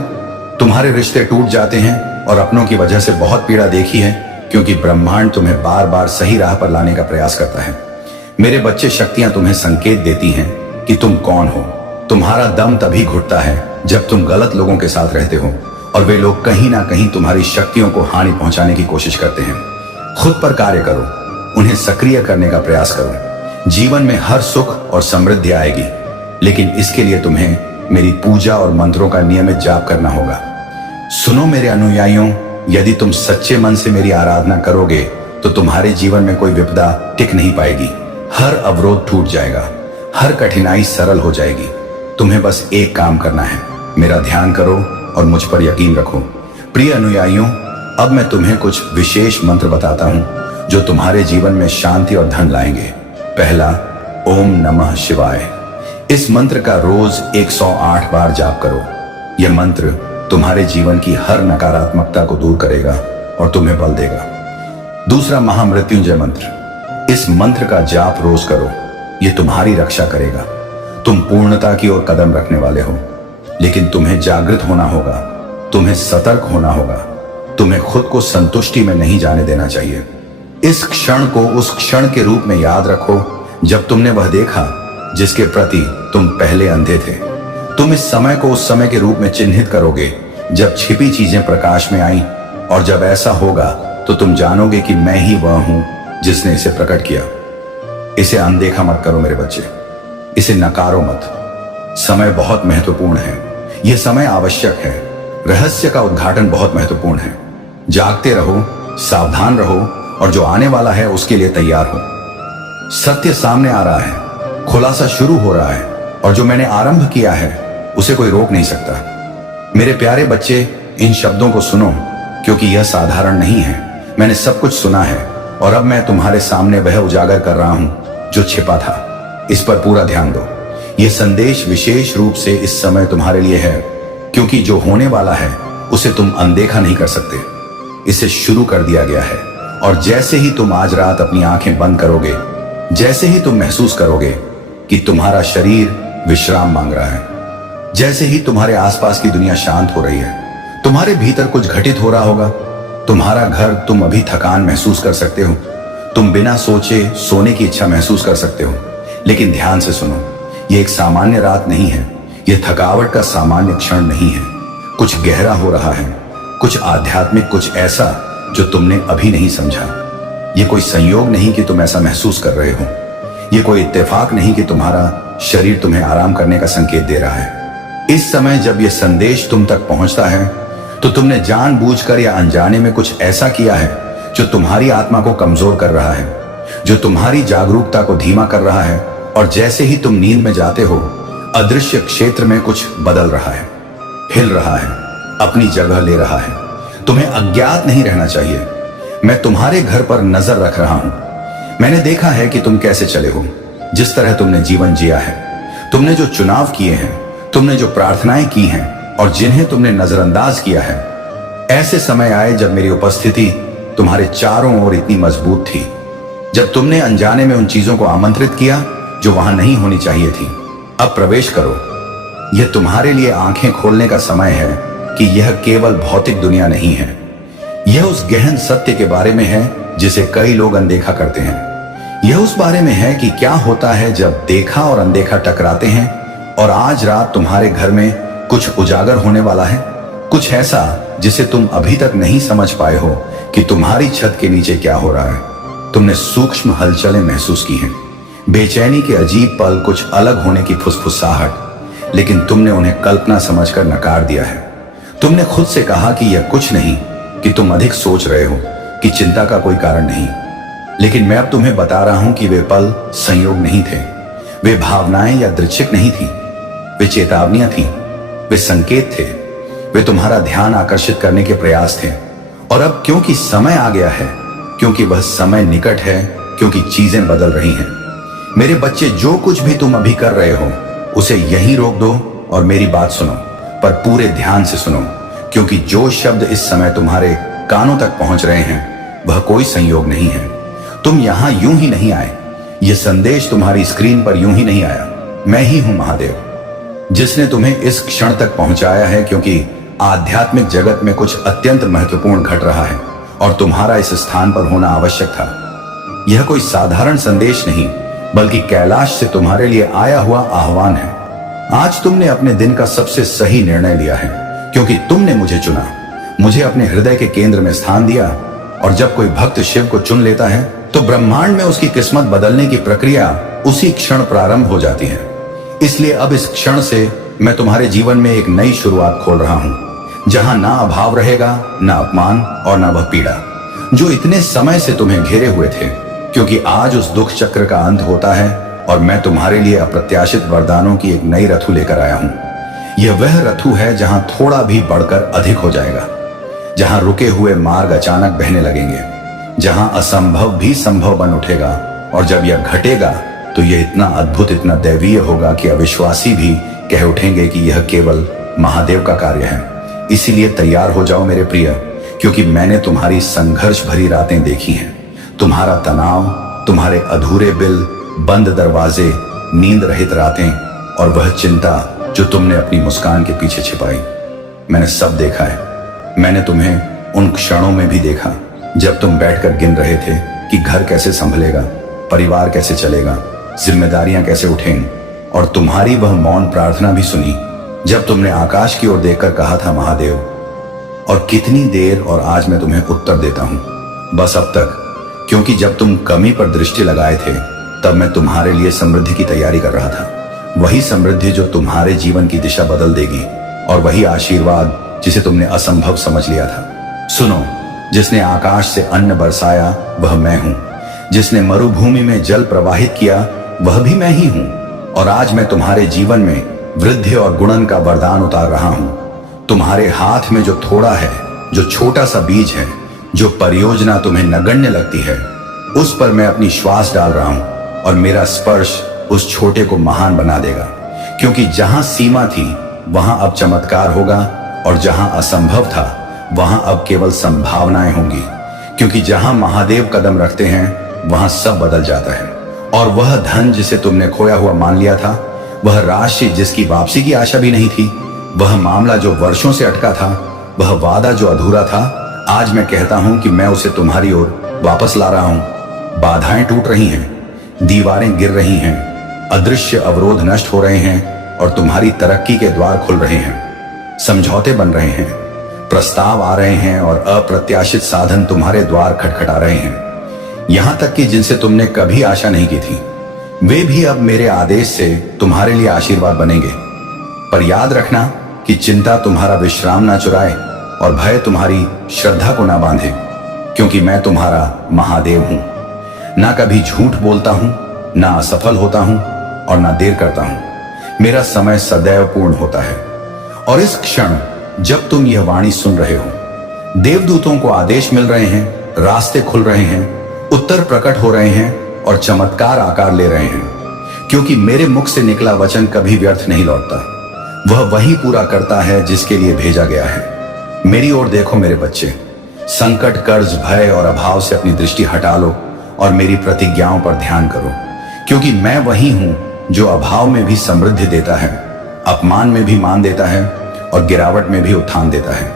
तुम्हारे रिश्ते टूट जाते हैं और अपनों की वजह से बहुत पीड़ा देखी है, क्योंकि ब्रह्मांड तुम्हें बार बार सही राह पर लाने का प्रयास करता है। मेरे बच्चे, शक्तियां तुम्हें संकेत देती हैं कि तुम कौन हो। तुम्हारा दम तभी घुटता है जब तुम गलत लोगों के साथ रहते हो और वे लोग कहीं ना कहीं तुम्हारी शक्तियों को हानि पहुंचाने की कोशिश करते हैं। खुद पर कार्य करो, उन्हें सक्रिय करने का प्रयास करो। जीवन में हर सुख और समृद्धि आएगी, लेकिन इसके लिए तुम्हें मेरी पूजा और मंत्रों का नियमित जाप करना होगा। सुनो मेरे अनुयायियों, यदि तुम सच्चे मन से मेरी आराधना करोगे तो तुम्हारे जीवन में कोई विपदा टिक नहीं पाएगी। हर अवरोध टूट जाएगा, हर कठिनाई सरल हो जाएगी। तुम्हें बस एक काम करना है, मेरा ध्यान करो और मुझ पर यकीन रखो। प्रिय अनुयायियों, अब मैं तुम्हें कुछ विशेष मंत्र बताता हूं जो तुम्हारे जीवन में शांति और धन लाएंगे। पहला, ओम नमः शिवाय। इस मंत्र का रोज 108 बार जाप करो। यह मंत्र तुम्हारे जीवन की हर नकारात्मकता को दूर करेगा और तुम्हें बल देगा। दूसरा, महामृत्युंजय मंत्र। इस मंत्र का जाप रोज करो, यह तुम्हारी रक्षा करेगा। तुम पूर्णता की ओर कदम रखने वाले हो, लेकिन तुम्हें जागृत होना होगा, तुम्हें सतर्क होना होगा। तुम्हें खुद को संतुष्टि में नहीं जाने देना चाहिए। इस क्षण को उस क्षण के रूप में याद रखो जब तुमने वह देखा जिसके प्रति तुम पहले अंधे थे। तुम इस समय को उस समय के रूप में चिन्हित करोगे जब छिपी चीजें प्रकाश में आई, और जब ऐसा होगा तो तुम जानोगे कि मैं ही वह हूं जिसने इसे प्रकट किया। इसे अनदेखा मत करो मेरे बच्चे, इसे नकारो मत। समय बहुत महत्वपूर्ण है, यह समय आवश्यक है। रहस्य का उद्घाटन बहुत महत्वपूर्ण है। जागते रहो, सावधान रहो और जो आने वाला है उसके लिए तैयार हो। सत्य सामने आ रहा है, खुलासा शुरू हो रहा है, और जो मैंने आरंभ किया है उसे कोई रोक नहीं सकता। मेरे प्यारे बच्चे, इन शब्दों को सुनो, क्योंकि यह साधारण नहीं है। मैंने सब कुछ सुना है और अब मैं तुम्हारे सामने वह उजागर कर रहा हूं जो छिपा था। इस पर पूरा ध्यान दो। यह संदेश विशेष रूप से इस समय तुम्हारे लिए है, क्योंकि जो होने वाला है उसे तुम अनदेखा नहीं कर सकते। इसे शुरू कर दिया गया है, और जैसे ही तुम आज रात अपनी आंखें बंद करोगे, जैसे ही तुम महसूस करोगे कि तुम्हारा शरीर विश्राम मांग रहा है, जैसे ही तुम्हारे आसपास की दुनिया शांत हो रही है, तुम्हारे भीतर कुछ घटित हो रहा होगा। तुम्हारा घर, तुम अभी थकान महसूस कर सकते हो, तुम बिना सोचे सोने की इच्छा महसूस कर सकते हो। लेकिन ध्यान से सुनो, यह एक सामान्य रात नहीं है, यह थकावट का सामान्य क्षण नहीं है। कुछ गहरा हो रहा है, कुछ आध्यात्मिक, कुछ ऐसा जो तुमने अभी नहीं समझा। यह कोई संयोग नहीं कि तुम ऐसा महसूस कर रहे हो, यह कोई इत्तेफाक नहीं कि तुम्हारा शरीर तुम्हें आराम करने का संकेत दे रहा है। इस समय जब यह संदेश तुम तक पहुंचता है तो तुमने जानबूझकर या अनजाने में कुछ ऐसा किया है जो तुम्हारी आत्मा को कमजोर कर रहा है, जो तुम्हारी जागरूकता को धीमा कर रहा है। और जैसे ही तुम नींद में जाते हो, अदृश्य क्षेत्र में कुछ बदल रहा है, हिल रहा है, अपनी जगह ले रहा है। तुम्हें अज्ञात नहीं रहना चाहिए। मैं तुम्हारे घर पर नजर रख रहा हूं। मैंने देखा है कि तुम कैसे चले हो, जिस तरह तुमने जीवन जिया है, तुमने जो चुनाव किए हैं, तुमने जो प्रार्थनाएं की हैं और जिन्हें तुमने नजरअंदाज किया है। ऐसे समय आए जब मेरी उपस्थिति तुम्हारे चारों ओर इतनी मजबूत थी, जब तुमने अनजाने में उन चीजों को आमंत्रित किया जो वहां नहीं होनी चाहिए थी। अब प्रवेश करो। यह तुम्हारे लिए आंखें खोलने का समय है कि यह केवल भौतिक दुनिया नहीं है। यह उस गहन सत्य के बारे में है जिसे कई लोग अनदेखा करते हैं। यह उस बारे में है कि क्या होता है जब देखा और अनदेखा टकराते हैं। और आज रात तुम्हारे घर में कुछ उजागर होने वाला है, कुछ ऐसा जिसे तुम अभी तक नहीं समझ पाए हो कि तुम्हारी छत के नीचे क्या हो रहा है। तुमने सूक्ष्म हलचलें महसूस की हैं, बेचैनी के अजीब पल, कुछ अलग होने की फुसफुसाहट, लेकिन तुमने उन्हें कल्पना समझकर नकार दिया है। तुमने खुद से कहा कि यह कुछ नहीं, कि तुम अधिक सोच रहे हो, कि चिंता का कोई कारण नहीं। लेकिन मैं अब तुम्हें बता रहा हूं कि वे पल संयोग नहीं थे, वे भावनाएं या दृच्छिक नहीं थी, वे चेतावनियां थी, वे संकेत थे, वे तुम्हारा ध्यान आकर्षित करने के प्रयास थे। और अब क्योंकि समय आ गया है, क्योंकि वह समय निकट है, क्योंकि चीजें बदल रही हैं। मेरे बच्चे, जो कुछ भी तुम अभी कर रहे हो उसे यहीं रोक दो और मेरी बात सुनो, पर पूरे ध्यान से सुनो, क्योंकि जो शब्द इस समय तुम्हारे कानों तक पहुंच रहे हैं वह कोई संयोग नहीं है। तुम यहां यूं ही नहीं आए, यह संदेश तुम्हारी स्क्रीन पर यूं ही नहीं आया। मैं ही हूं महादेव, जिसने तुम्हें इस क्षण तक पहुंचाया है, क्योंकि आध्यात्मिक जगत में कुछ अत्यंत महत्वपूर्ण घट रहा है और तुम्हारा इस स्थान पर होना आवश्यक था। यह कोई साधारण संदेश नहीं, बल्कि कैलाश से तुम्हारे लिए आया हुआ आह्वान है। आज तुमने अपने दिन का सबसे सही निर्णय लिया है, क्योंकि तुमने मुझे चुना, मुझे अपने हृदय के केंद्र में स्थान दिया। और जब कोई भक्त शिव को चुन लेता है तो ब्रह्मांड में उसकी किस्मत बदलने की प्रक्रिया उसी क्षण प्रारंभ हो जाती है। इसलिए अब इस क्षण से मैं तुम्हारे जीवन में एक नई शुरुआत खोल रहा हूं, जहां ना अभाव रहेगा, ना अपमान और ना वह पीड़ा जो इतने समय से तुम्हें घेरे हुए थे। क्योंकि आज उस दुख चक्र का अंत होता है और मैं तुम्हारे लिए अप्रत्याशित वरदानों की एक नई रथु लेकर आया हूं। यह वह रथु है जहां थोड़ा भी बढ़कर अधिक हो जाएगा, जहां रुके हुए मार्ग अचानक बहने लगेंगे, जहां असंभव भी संभव बन उठेगा। और जब यह घटेगा तो यह इतना अद्भुत, इतना दैवीय होगा कि अविश्वासी भी कह उठेंगे कि यह केवल महादेव का कार्य है। इसीलिए तैयार हो जाओ मेरे प्रिय, क्योंकि मैंने तुम्हारी संघर्ष भरी रातें देखी हैं, तुम्हारा तनाव, तुम्हारे अधूरे बिल, बंद दरवाजे, नींद रहित रातें और वह चिंता जो तुमने अपनी मुस्कान के पीछे छिपाई। मैंने सब देखा है। मैंने तुम्हें उन क्षणों में भी देखा जब तुम बैठकर गिन रहे थे कि घर कैसे संभलेगा, परिवार कैसे चलेगा, जिम्मेदारियां कैसे उठेंगी। और तुम्हारी वह मौन प्रार्थना भी सुनी जब तुमने आकाश की ओर देखकर कहा था, महादेव, और कितनी देर। और आज मैं तुम्हें उत्तर देता हूं, बस अब तक। क्योंकि जब तुम कमी पर दृष्टि लगाए थे तब मैं तुम्हारे लिए समृद्धि की तैयारी कर रहा था। वही समृद्धि जो तुम्हारे जीवन की दिशा बदल देगी, और वही आशीर्वाद जिसे तुमने असंभव समझ लिया था। सुनो, जिसने आकाश से अन्न बरसाया वह मैं हूं, जिसने मरुभूमि में जल प्रवाहित किया वह भी मैं ही हूं। और आज मैं तुम्हारे जीवन में वृद्धि और गुणन का वरदान उतार रहा हूं। तुम्हारे हाथ में जो थोड़ा है, जो छोटा सा बीज है, जो परियोजना तुम्हें नगण्य लगती है, उस पर मैं अपनी श्वास डाल रहा हूं और मेरा स्पर्श उस छोटे को महान बना देगा। क्योंकि जहां सीमा थी वहां अब चमत्कार होगा, और जहां असंभव था वहां अब केवल संभावनाएं होंगी। क्योंकि जहां महादेव कदम रखते हैं वहां सब बदल जाता है। और वह धन जिसे तुमने खोया हुआ मान लिया था, वह राशि जिसकी वापसी की आशा भी नहीं थी, वह मामला जो वर्षों से अटका था, वह वादा जो अधूरा था, आज मैं कहता हूं कि मैं उसे तुम्हारी ओर वापस ला रहा हूं। बाधाएं टूट रही हैं, दीवारें गिर रही हैं, अदृश्य अवरोध नष्ट हो रहे हैं और तुम्हारी तरक्की के द्वार खुल रहे हैं। समझौते बन रहे हैं, प्रस्ताव आ रहे हैं और अप्रत्याशित साधन तुम्हारे द्वार खटखटा रहे हैं। यहां तक कि जिनसे तुमने कभी आशा नहीं की थी, वे भी अब मेरे आदेश से तुम्हारे लिए आशीर्वाद बनेंगे। पर याद रखना कि चिंता तुम्हारा विश्राम ना चुराए और भय तुम्हारी श्रद्धा को ना बांधे। क्योंकि मैं तुम्हारा महादेव हूं, ना कभी झूठ बोलता हूं, ना असफल होता हूं और ना देर करता हूं। मेरा समय सदैव पूर्ण होता है। और इस क्षण जब तुम यह वाणी सुन रहे हो, देवदूतों को आदेश मिल रहे हैं, रास्ते खुल रहे हैं, उत्तर प्रकट हो रहे हैं और चमत्कार आकार ले रहे हैं, क्योंकि मेरे मुख से निकला वचन कभी व्यर्थ नहीं लौटता। वह वही पूरा करता है जिसके लिए भेजा गया है। मेरी ओर देखो मेरे बच्चे, संकट, कर्ज, भय और अभाव से अपनी दृष्टि हटा लो और मेरी प्रतिज्ञाओं पर ध्यान करो, क्योंकि मैं वही हूं जो अभाव में भी समृद्धि देता है, अपमान में भी मान देता है और गिरावट में भी उत्थान देता है।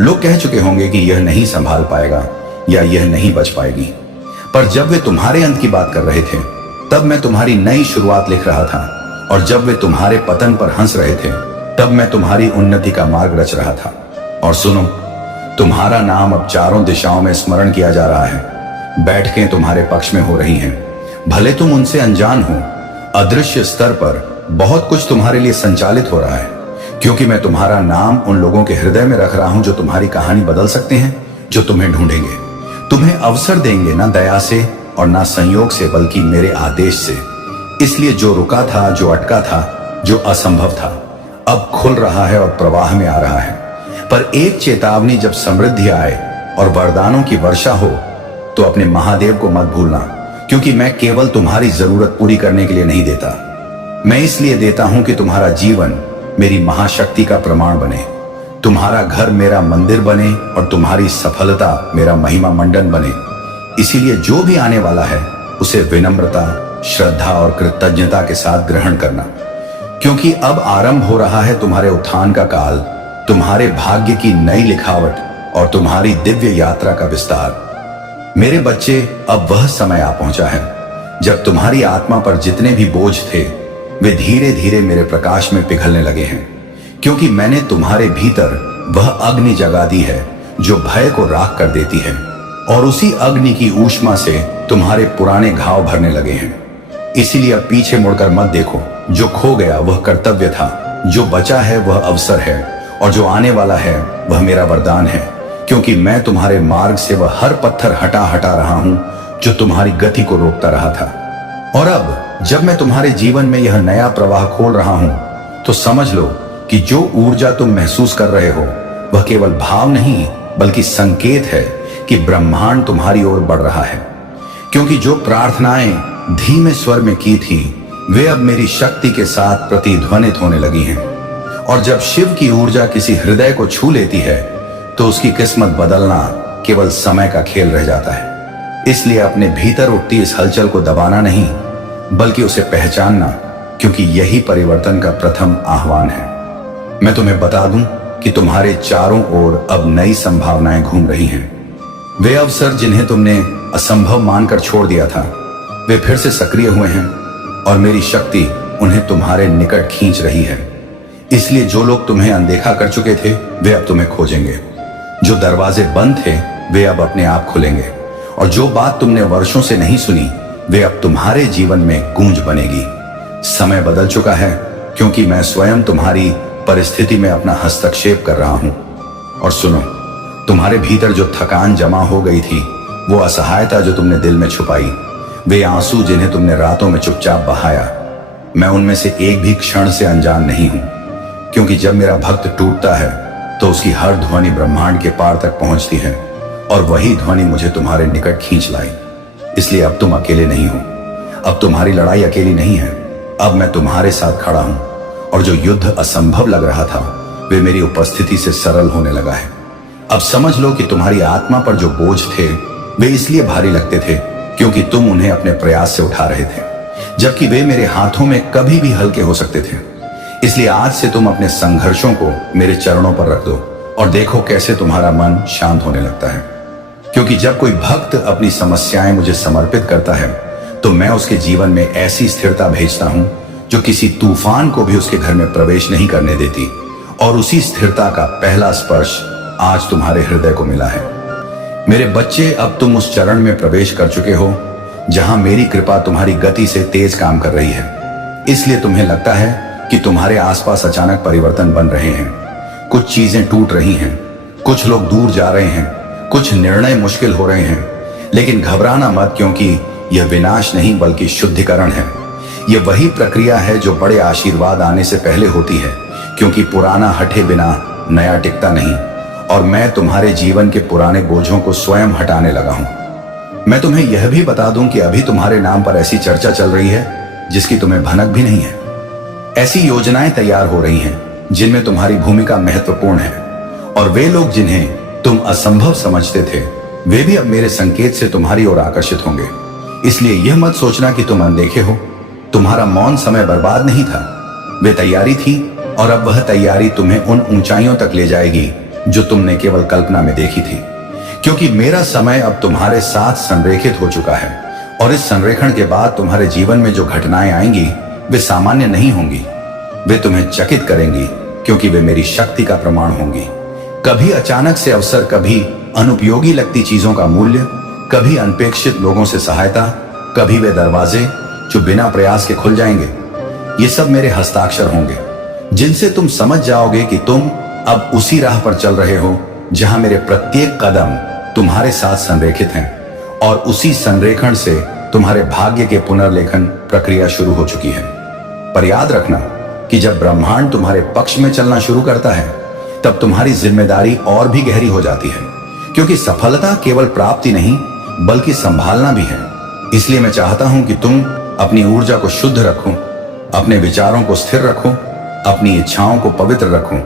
लोग कह चुके होंगे कि यह नहीं संभाल पाएगा या यह नहीं बच पाएगी, पर जब वे तुम्हारे अंत की बात कर रहे थे तब मैं तुम्हारी नई शुरुआत लिख रहा था, और जब वे तुम्हारे पतन पर हंस रहे थे तब मैं तुम्हारी उन्नति का मार्ग रच रहा था। और सुनो, तुम्हारा नाम अब चारों दिशाओं में स्मरण किया जा रहा है। बैठकें तुम्हारे पक्ष में हो रही हैं, भले तुम उनसे अनजान हो। अदृश्य स्तर पर बहुत कुछ तुम्हारे लिए संचालित हो रहा है, क्योंकि मैं तुम्हारा नाम उन लोगों के हृदय में रख रहा हूं जो तुम्हारी कहानी बदल सकते हैं, जो तुम्हें ढूंढेंगे, तुम्हें अवसर देंगे, ना दया से और ना संयोग से, बल्कि मेरे आदेश से। इसलिए जो रुका था, जो अटका था, जो असंभव था, अब खुल रहा है और प्रवाह में आ रहा है। पर एक चेतावनी, जब समृद्धि आए और वरदानों की वर्षा हो तो अपने महादेव को मत भूलना, क्योंकि मैं केवल तुम्हारी जरूरत पूरी करने के लिए नहीं देता। मैं इसलिए देता हूं कि तुम्हारा जीवन मेरी महाशक्ति का प्रमाण बने, तुम्हारा घर मेरा मंदिर बने और तुम्हारी सफलता मेरा महिमा मंडन बने। इसीलिए जो भी आने वाला है उसे विनम्रता, श्रद्धा और कृतज्ञता के साथ ग्रहण करना, क्योंकि अब आरंभ हो रहा है तुम्हारे उत्थान का काल, तुम्हारे भाग्य की नई लिखावट और तुम्हारी दिव्य यात्रा का विस्तार। मेरे बच्चे, अब वह समय आ पहुंचा है जब तुम्हारी आत्मा पर जितने भी बोझ थे वे धीरे धीरे मेरे प्रकाश में पिघलने लगे हैं, क्योंकि मैंने तुम्हारे भीतर वह अग्नि जगा दी है जो भय को राख कर देती है, और उसी अग्नि की ऊष्मा से तुम्हारे पुराने घाव भरने लगे हैं। इसीलिए अब पीछे मुड़कर मत देखो। जो खो गया वह कर्तव्य था, जो बचा है वह अवसर है, और जो आने वाला है वह मेरा वरदान है, क्योंकि मैं तुम्हारे मार्ग से वह हर पत्थर हटा रहा हूं जो तुम्हारी गति को रोकता रहा था। और अब जब मैं तुम्हारे जीवन में यह नया प्रवाह खोल रहा हूं तो समझ लो कि जो ऊर्जा तुम महसूस कर रहे हो वह केवल भाव नहीं बल्कि संकेत है कि ब्रह्मांड तुम्हारी ओर बढ़ रहा है, क्योंकि जो प्रार्थनाएं धीमे स्वर में की थी वे अब मेरी शक्ति के साथ प्रतिध्वनित होने लगी हैं। और जब शिव की ऊर्जा किसी हृदय को छू लेती है तो उसकी किस्मत बदलना केवल समय का खेल रह जाता है। इसलिए अपने भीतर उठती इस हलचल को दबाना नहीं बल्कि उसे पहचानना, क्योंकि यही परिवर्तन का प्रथम आह्वान है। मैं तुम्हें बता दूं कि तुम्हारे चारों ओर अब नई संभावनाएं घूम रही हैं। वे अवसर जिन्हें तुमने असंभव मानकर छोड़ दिया था वे फिर से सक्रिय हुए हैं, और मेरी शक्ति उन्हें तुम्हारे निकट खींच रही है। इसलिए जो लोग तुम्हें अनदेखा कर चुके थे वे अब तुम्हें खोजेंगे, जो दरवाजे बंद थे वे अब अपने आप खुलेंगे, और जो बात तुमने वर्षों से नहीं सुनी वे अब तुम्हारे जीवन में गूंज बनेगी। समय बदल चुका है, क्योंकि मैं स्वयं तुम्हारी परिस्थिति में अपना हस्तक्षेप कर रहा हूं। और सुनो, तुम्हारे भीतर जो थकान जमा हो गई थी, वो असहायता जो तुमने दिल में छुपाई, वे आंसू जिन्हें तुमने रातों में चुपचाप बहाया, मैं उनमें से एक भी क्षण से अनजान नहीं हूं। क्योंकि जब मेरा भक्त टूटता है तो उसकी हर ध्वनि ब्रह्मांड के पार तक पहुंचती है, और वही ध्वनि मुझे तुम्हारे निकट खींच लाई। इसलिए अब तुम अकेले नहीं हो, अब तुम्हारी लड़ाई अकेली नहीं है। अब मैं तुम्हारे साथ खड़ा हूं, और जो युद्ध असंभव लग रहा था वे मेरी उपस्थिति से सरल होने लगा है। अब समझ लो कि तुम्हारी आत्मा पर जो बोझ थे वे इसलिए भारी लगते थे क्योंकि तुम उन्हें अपने प्रयास से उठा रहे थे, जबकि वे मेरे हाथों में कभी भी हल्के हो सकते थे। इसलिए आज से तुम अपने संघर्षों को मेरे चरणों पर रख दो और देखो कैसे तुम्हारा मन शांत होने लगता है। क्योंकि जब कोई भक्त अपनी समस्याएं मुझे समर्पित करता है तो मैं उसके जीवन में ऐसी स्थिरता भेजता हूं जो किसी तूफान को भी उसके घर में प्रवेश नहीं करने देती। और उसी स्थिरता का पहला स्पर्श आज तुम्हारे हृदय को मिला है। मेरे बच्चे, अब तुम उस चरण में प्रवेश कर चुके हो जहां मेरी कृपा तुम्हारी गति से तेज काम कर रही है। इसलिए तुम्हें लगता है कि तुम्हारे आसपास अचानक परिवर्तन बन रहे हैं, कुछ चीजें टूट रही हैं, कुछ लोग दूर जा रहे हैं, कुछ निर्णय मुश्किल हो रहे हैं। लेकिन घबराना मत, क्योंकि यह विनाश नहीं बल्कि शुद्धिकरण है। ये वही प्रक्रिया है जो बड़े आशीर्वाद आने से पहले होती है, क्योंकि पुराना हटे बिना नया टिकता नहीं। और मैं तुम्हारे जीवन के पुराने बोझों को स्वयं हटाने लगा हूं। मैं तुम्हें यह भी बता दूं कि अभी तुम्हारे नाम पर ऐसी चर्चा चल रही है जिसकी तुम्हें भनक भी नहीं है। ऐसी योजनाएं तैयार हो रही हैं जिनमें तुम्हारी भूमिका महत्वपूर्ण है, और वे लोग जिन्हें तुम असंभव समझते थे वे भी अब मेरे संकेत से तुम्हारी ओर आकर्षित होंगे। इसलिए यह मत सोचना कि तुम अनदेखे हो। तुम्हारा मौन समय बर्बाद नहीं था, वे तैयारी थी, और अब वह तैयारी तुम्हें उन ऊंचाइयों तक ले जाएगी जो तुमने केवल कल्पना में देखी थी। क्योंकि मेरा समय अब तुम्हारे साथ संरेखित हो चुका है, और इस संरेखण के बाद तुम्हारे जीवन में जो घटनाएं आएंगी वे सामान्य नहीं होंगी। वे तुम्हें चकित करेंगी, क्योंकि वे मेरी शक्ति का प्रमाण होंगी। कभी अचानक से अवसर, कभी अनुपयोगी लगती चीजों का मूल्य, कभी अनपेक्षित लोगों से सहायता, कभी वे दरवाजे जो बिना प्रयास के खुल जाएंगे। ये सब मेरे हस्ताक्षर होंगे, जिनसे तुम समझ जाओगे कि तुम अब उसी राह पर चल रहे हो जहां मेरे प्रत्येक कदम तुम्हारे साथ संरेखित हैं, और उसी संरेखण से तुम्हारे भाग्य के पुनर्लेखन प्रक्रिया शुरू हो चुकी है। पर याद रखना कि जब ब्रह्मांड तुम्हारे पक्ष में चलना शुरू करता है तब तुम्हारी जिम्मेदारी और भी गहरी हो जाती है, क्योंकि सफलता केवल प्राप्ति नहीं बल्कि संभालना भी है। इसलिए मैं चाहता हूं कि तुम अपनी ऊर्जा को शुद्ध रखो, अपने विचारों को स्थिर रखो, अपनी इच्छाओं को पवित्र रखो,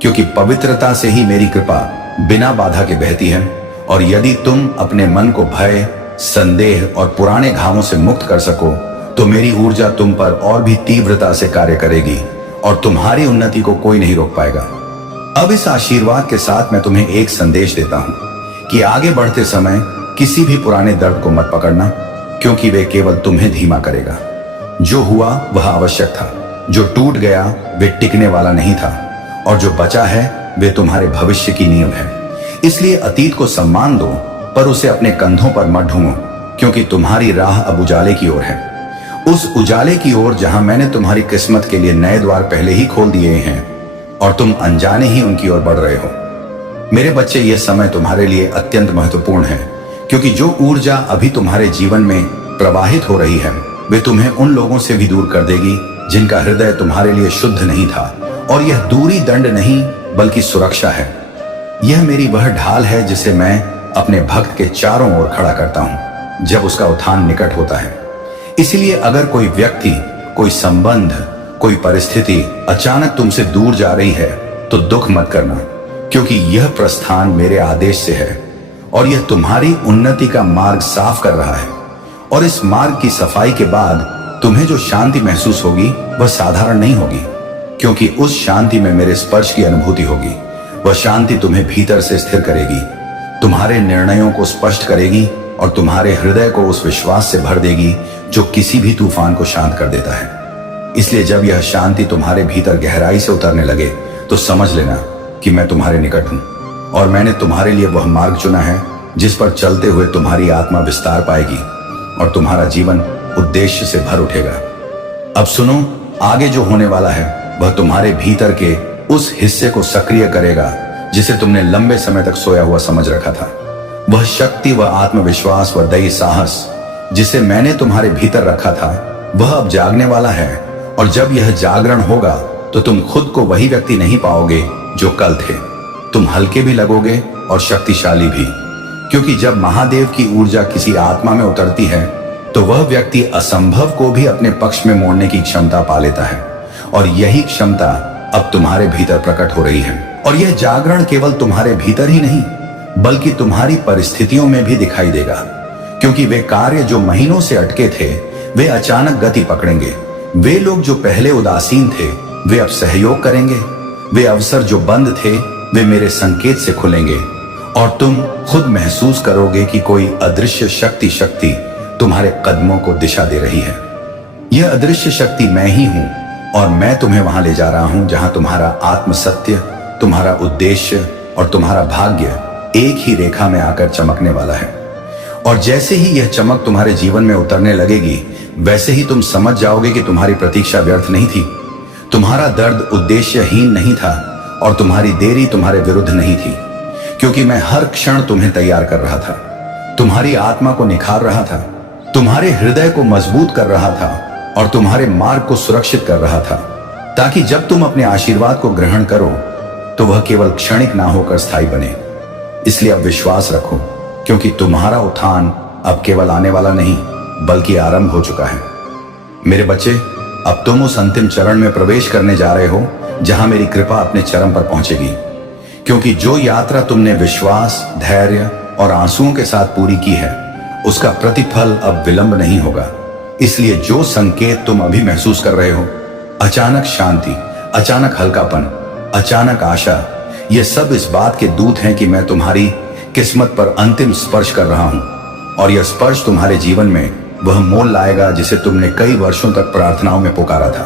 क्योंकि पवित्रता से ही मेरी कृपा बिना बाधा के बहती है। और यदि तुम अपने मन को भय, संदेह और पुराने घावों से मुक्त कर सको तो मेरी ऊर्जा तुम पर और भी तीव्रता से कार्य करेगी, और तुम्हारी उन्नति को कोई नहीं रोक पाएगा। अब इस आशीर्वाद के साथ मैं तुम्हें एक संदेश देता हूं कि आगे बढ़ते समय किसी भी पुराने दर्द को मत पकड़ना, क्योंकि वे केवल तुम्हें धीमा करेगा। जो हुआ वह आवश्यक था, जो टूट गया वे टिकने वाला नहीं था, और जो बचा है वे तुम्हारे भविष्य की नींव है। इसलिए अतीत को सम्मान दो, पर उसे अपने कंधों पर मत ढूंढो, क्योंकि तुम्हारी राह अब उजाले की ओर है। उस उजाले की ओर जहां मैंने तुम्हारी किस्मत के लिए नए द्वार पहले ही खोल दिए हैं, और तुम अनजाने ही उनकी ओर बढ़ रहे हो। मेरे बच्चे, यह समय तुम्हारे लिए अत्यंत महत्वपूर्ण है, क्योंकि जो ऊर्जा अभी तुम्हारे जीवन में प्रवाहित हो रही है वे तुम्हें उन लोगों से भी दूर कर देगी जिनका हृदय तुम्हारे लिए शुद्ध नहीं था। और यह दूरी दंड नहीं बल्कि सुरक्षा है। यह मेरी वह ढाल है जिसे मैं अपने भक्त के चारों ओर खड़ा करता हूं जब उसका उत्थान निकट होता है। इसलिए अगर कोई व्यक्ति, कोई संबंध, कोई परिस्थिति अचानक तुमसे दूर जा रही है तो दुख मत करना, क्योंकि यह प्रस्थान मेरे आदेश से है, और यह तुम्हारी उन्नति का मार्ग साफ कर रहा है। और इस मार्ग की सफाई के बाद तुम्हें जो शांति महसूस होगी वह साधारण नहीं होगी, क्योंकि उस शांति में मेरे स्पर्श की अनुभूति होगी। वह शांति तुम्हें भीतर से स्थिर करेगी, तुम्हारे निर्णयों को स्पष्ट करेगी, और तुम्हारे हृदय को उस विश्वास से भर देगी जो किसी भी तूफान को शांत कर देता है। इसलिए जब यह शांति तुम्हारे भीतर गहराई से उतरने लगे तो समझ लेना कि मैं तुम्हारे निकट हूं, और मैंने तुम्हारे लिए वह मार्ग चुना है जिस पर चलते हुए तुम्हारी आत्मा विस्तार पाएगी और तुम्हारा जीवन उद्देश्य से भर उठेगा। अब सुनो, आगे जो होने वाला है वह तुम्हारे भीतर के उस हिस्से को सक्रिय करेगा जिसे तुमने लंबे समय तक सोया हुआ समझ रखा था। वह शक्ति, वह आत्मविश्वास, वह दृढ़ साहस जिसे मैंने तुम्हारे भीतर रखा था वह अब जागने वाला है। और जब यह जागरण होगा तो तुम खुद को वही व्यक्ति नहीं पाओगे जो कल थे। तुम हल्के भी लगोगे और शक्तिशाली भी, क्योंकि जब महादेव की ऊर्जा किसी आत्मा में उतरती है तो वह व्यक्ति असंभव को भी अपने पक्ष में मोड़ने की क्षमता पा लेता है। और यही क्षमता अब तुम्हारे भीतर प्रकट हो रही है। और यह जागरण केवल तुम्हारे भीतर ही नहीं बल्कि तुम्हारी परिस्थितियों में भी दिखाई देगा, क्योंकि वे कार्य जो महीनों से अटके थे वे अचानक गति पकड़ेंगे। वे लोग जो पहले उदासीन थे वे अब सहयोग करेंगे। वे अवसर जो बंद थे वे मेरे संकेत से खुलेंगे, और तुम खुद महसूस करोगे कि कोई अदृश्य शक्ति तुम्हारे कदमों को दिशा दे रही है। यह अदृश्य शक्ति मैं ही हूं, और मैं तुम्हें वहां ले जा रहा हूं जहां तुम्हारा आत्म सत्य, तुम्हारा उद्देश्य और तुम्हारा भाग्य एक ही रेखा में आकर चमकने वाला है। और जैसे ही यह चमक तुम्हारे जीवन में उतरने लगेगी वैसे ही तुम समझ जाओगे कि तुम्हारी प्रतीक्षा व्यर्थ नहीं थी, तुम्हारा दर्द उद्देश्यहीन नहीं था, और तुम्हारी देरी तुम्हारे विरुद्ध नहीं थी, क्योंकि मैं हर क्षण तुम्हें तैयार कर रहा था, तुम्हारी आत्मा को निखार रहा था, तुम्हारे हृदय को मजबूत कर रहा था, और तुम्हारे मार्ग को सुरक्षित कर रहा था, ताकि जब तुम अपने आशीर्वाद को ग्रहण करो तो वह केवल क्षणिक ना होकर स्थायी बने। इसलिए अब विश्वास रखो, क्योंकि तुम्हारा उत्थान अब केवल आने वाला नहीं बल्कि आरंभ हो चुका है। मेरे बच्चे, अब तुम उस अंतिम चरण में प्रवेश करने जा रहे हो जहां मेरी कृपा अपने चरम पर पहुंचेगी, क्योंकि जो यात्रा तुमने विश्वास, धैर्य और आंसुओं के साथ पूरी की है उसका प्रतिफल अब विलंब नहीं होगा। इसलिए जो संकेत तुम अभी महसूस कर रहे हो, अचानक शांति, अचानक हल्कापन, अचानक आशा, ये सब इस बात के दूत हैं कि मैं तुम्हारी किस्मत पर अंतिम स्पर्श कर रहा हूं। और यह स्पर्श तुम्हारे जीवन में वह मोल लाएगा जिसे तुमने कई वर्षों तक प्रार्थनाओं में पुकारा था,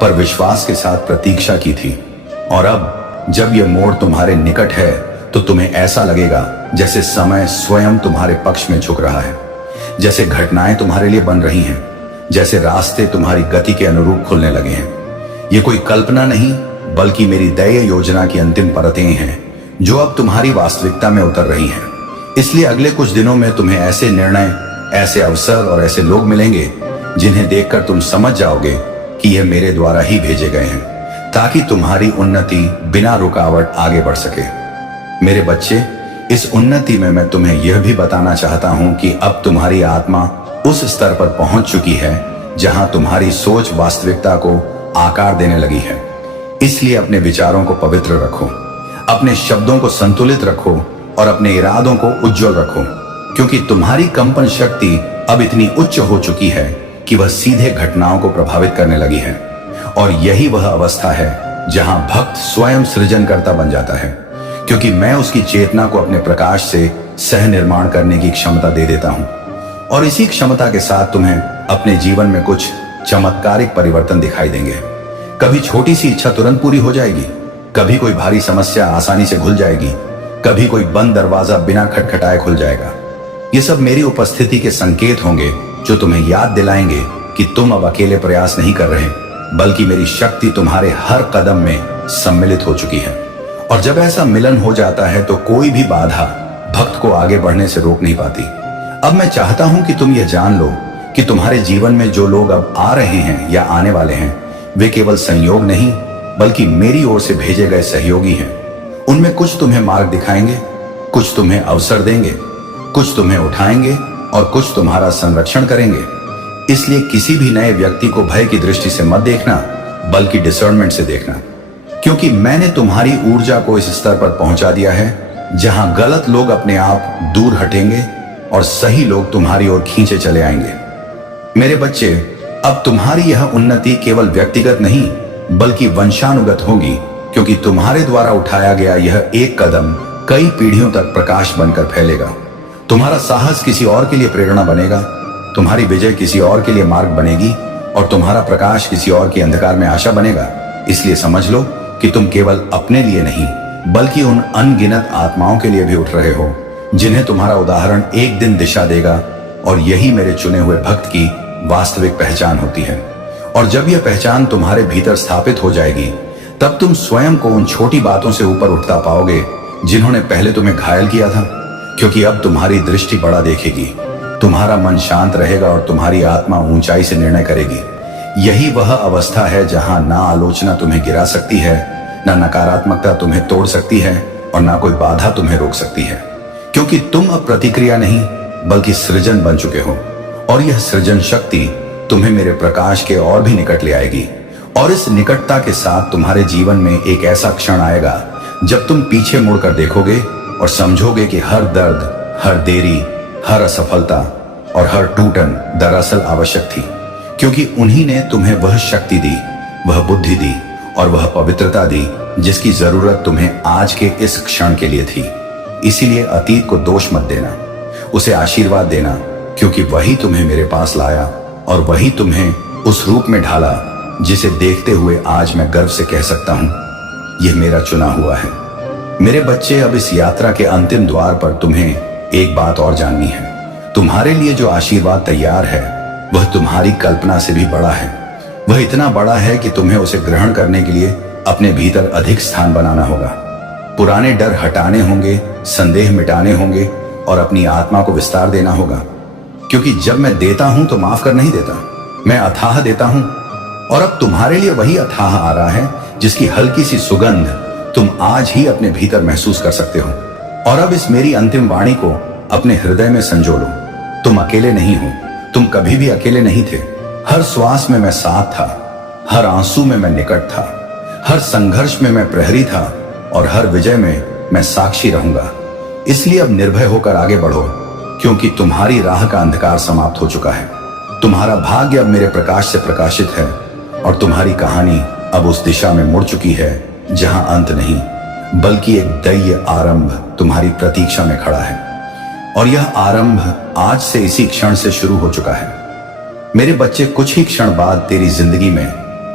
पर विश्वास के साथ प्रतीक्षा की थी। और अब जब यह मोड़ तुम्हारे निकट है तो तुम्हें ऐसा लगेगा जैसे समय स्वयं तुम्हारे पक्ष में झुक रहा है, जैसे घटनाएं तुम्हारे लिए बन रही हैं, जैसे रास्ते तुम्हारी गति के अनुरूप खुलने लगे हैं। ये कोई कल्पना नहीं बल्कि मेरी दया योजना की अंतिम परतें हैं जो अब तुम्हारी वास्तविकता में उतर रही हैं। इसलिए अगले कुछ दिनों में तुम्हें ऐसे निर्णय, ऐसे अवसर और ऐसे लोग मिलेंगे जिन्हें देखकर तुम समझ जाओगे कि यह मेरे द्वारा ही भेजे गए हैं, ताकि तुम्हारी उन्नति बिना रुकावट आगे बढ़ सके। मेरे बच्चे, इस उन्नति में मैं तुम्हें यह भी बताना चाहता हूं कि अब तुम्हारी आत्मा उस स्तर पर पहुंच चुकी है जहां तुम्हारी सोच वास्तविकता को आकार देने लगी है। इसलिए अपने विचारों को पवित्र रखो, अपने शब्दों को संतुलित रखो और अपने इरादों को उज्जवल रखो, क्योंकि तुम्हारी कंपन शक्ति अब इतनी उच्च हो चुकी है कि वह सीधे घटनाओं को प्रभावित करने लगी है। और यही वह अवस्था है जहां भक्त स्वयं सृजनकर्ता बन जाता है, क्योंकि मैं उसकी चेतना को अपने प्रकाश से सह निर्माण करने की क्षमता दे देता हूं। और इसी क्षमता के साथ तुम्हें अपने जीवन में कुछ चमत्कारिक परिवर्तन दिखाई देंगे। कभी छोटी सी इच्छा तुरंत पूरी हो जाएगी, कभी कोई भारी समस्या आसानी से खुल जाएगी, कभी कोई बंद दरवाजा बिना खटखटाए खुल जाएगा। ये सब मेरी उपस्थिति के संकेत होंगे जो तुम्हें याद दिलाएंगे कि तुम अब अकेले प्रयास नहीं कर रहे, बल्कि मेरी शक्ति तुम्हारे हर कदम में सम्मिलित हो चुकी है। और जब ऐसा मिलन हो जाता है तो कोई भी बाधा भक्त को आगे बढ़ने से रोक नहीं पाती। अब मैं चाहता हूं कि तुम यह जान लो कि तुम्हारे जीवन में जो लोग अब आ रहे हैं या आने वाले हैं, वे केवल संयोग नहीं बल्कि मेरी ओर से भेजे गए सहयोगी हैं। उनमें कुछ तुम्हें मार्ग दिखाएंगे, कुछ तुम्हें अवसर देंगे, कुछ तुम्हें उठाएंगे और कुछ तुम्हारा संरक्षण करेंगे। इसलिए किसी भी नए व्यक्ति को भय की दृष्टि से मत देखना बल्कि डिसर्नमेंट से देखना, क्योंकि मैंने तुम्हारी ऊर्जा को इस स्तर पर पहुंचा दिया है जहां गलत लोग अपने आप दूर हटेंगे और सही लोग तुम्हारी ओर खींचे चले आएंगे। मेरे बच्चे, अब तुम्हारी यह उन्नति केवल व्यक्तिगत नहीं बल्कि वंशानुगत होगी, क्योंकि तुम्हारे द्वारा उठाया गया यह एक कदम कई पीढ़ियों तक प्रकाश बनकर फैलेगा। तुम्हारा साहस किसी और के लिए प्रेरणा बनेगा, तुम्हारी विजय किसी और के लिए मार्ग बनेगी और तुम्हारा प्रकाश किसी और के अंधकार में आशा बनेगा। इसलिए समझ लो कि तुम केवल अपने लिए नहीं बल्कि उन अनगिनत आत्माओं के लिए भी उठ रहे हो जिन्हें तुम्हारा उदाहरण एक दिन दिशा देगा। और यही मेरे चुने हुए भक्त की वास्तविक पहचान होती है। और जब यह पहचान तुम्हारे भीतर स्थापित हो जाएगी, तब तुम स्वयं को उन छोटी बातों से ऊपर उठता पाओगे जिन्होंने पहले तुम्हें घायल किया था, क्योंकि अब तुम्हारी दृष्टि बड़ा देखेगी, तुम्हारा मन शांत रहेगा और तुम्हारी आत्मा ऊंचाई से निर्णय करेगी। यही वह अवस्था है जहां ना आलोचना तुम्हें गिरा सकती है, ना नकारात्मकता तुम्हें तोड़ सकती है और ना कोई बाधा तुम्हें रोक सकती है, क्योंकि तुम अब प्रतिक्रिया नहीं बल्कि सृजन बन चुके हो। और यह सृजन शक्ति तुम्हें मेरे प्रकाश के और भी निकट ले आएगी। और इस निकटता के साथ तुम्हारे जीवन में एक ऐसा क्षण आएगा जब तुम पीछे मुड़कर देखोगे और समझोगे कि हर दर्द, हर देरी, हर असफलता और हर टूटन दरअसल आवश्यक थी, क्योंकि उन्हीं ने तुम्हें वह शक्ति दी, वह बुद्धि दी और वह पवित्रता दी जिसकी जरूरत तुम्हें आज के इस क्षण के लिए थी। इसीलिए अतीत को दोष मत देना, उसे आशीर्वाद देना, क्योंकि वही तुम्हें मेरे पास लाया और वही तुम्हें उस रूप में ढाला जिसे देखते हुए आज मैं गर्व से कह सकता हूं, यह मेरा चुना हुआ है। मेरे बच्चे, अब इस यात्रा के अंतिम द्वार पर तुम्हें एक बात और जाननी है। तुम्हारे लिए जो आशीर्वाद तैयार है वह तुम्हारी कल्पना से भी बड़ा है। वह इतना बड़ा है कि तुम्हें उसे ग्रहण करने के लिए अपने भीतर अधिक स्थान बनाना होगा। पुराने डर हटाने होंगे, संदेह मिटाने होंगे और अपनी आत्मा को विस्तार देना होगा, क्योंकि जब मैं देता हूं तो माफ कर नहीं देता, मैं अथाह देता हूं, और अब तुम्हारे लिए वही अथाह आ रहा है जिसकी हल्की सी सुगंध तुम आज ही अपने भीतर महसूस कर सकते हो। और अब इस मेरी अंतिम वाणी को अपने हृदय में संजो लो। तुम अकेले नहीं हो, तुम कभी भी अकेले नहीं थे। हर श्वास में मैं साथ था, हर आंसू में मैं निकट था, हर संघर्ष में मैं प्रहरी था, और हर विजय में मैं साक्षी रहूंगा। इसलिए अब निर्भय होकर आगे बढ़ो, क्योंकि तुम्हारी राह का अंधकार समाप्त हो चुका है। तुम्हारा भाग्य अब मेरे प्रकाश से प्रकाशित है, और तुम्हारी कहानी अब उस दिशा में मुड़ चुकी है जहां अंत नहीं, बल्कि एक दैय आरंभ तुम्हारी प्रतीक्षा में खड़ा है। और यह आरंभ आज से इसी क्षण से शुरू हो चुका है। मेरे बच्चे, कुछ ही क्षण बाद तेरी जिंदगी में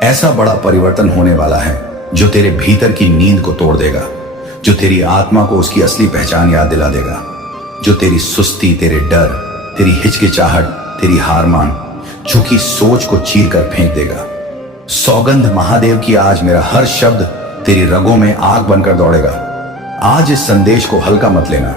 ऐसा बड़ा परिवर्तन होने वाला है जो तेरे भीतर की नींद को तोड़ देगा, जो तेरी आत्मा को उसकी असली पहचान याद दिला देगा, जो तेरी सुस्ती, तेरे डर, तेरी हिचकिचाहट, तेरी हार मान, झुकी सोच को चीर कर फेंक देगा। सौगंध महादेव की, आज मेरा हर शब्द तेरी रगों में आग बनकर दौड़ेगा। आज इस संदेश को हल्का मत लेना,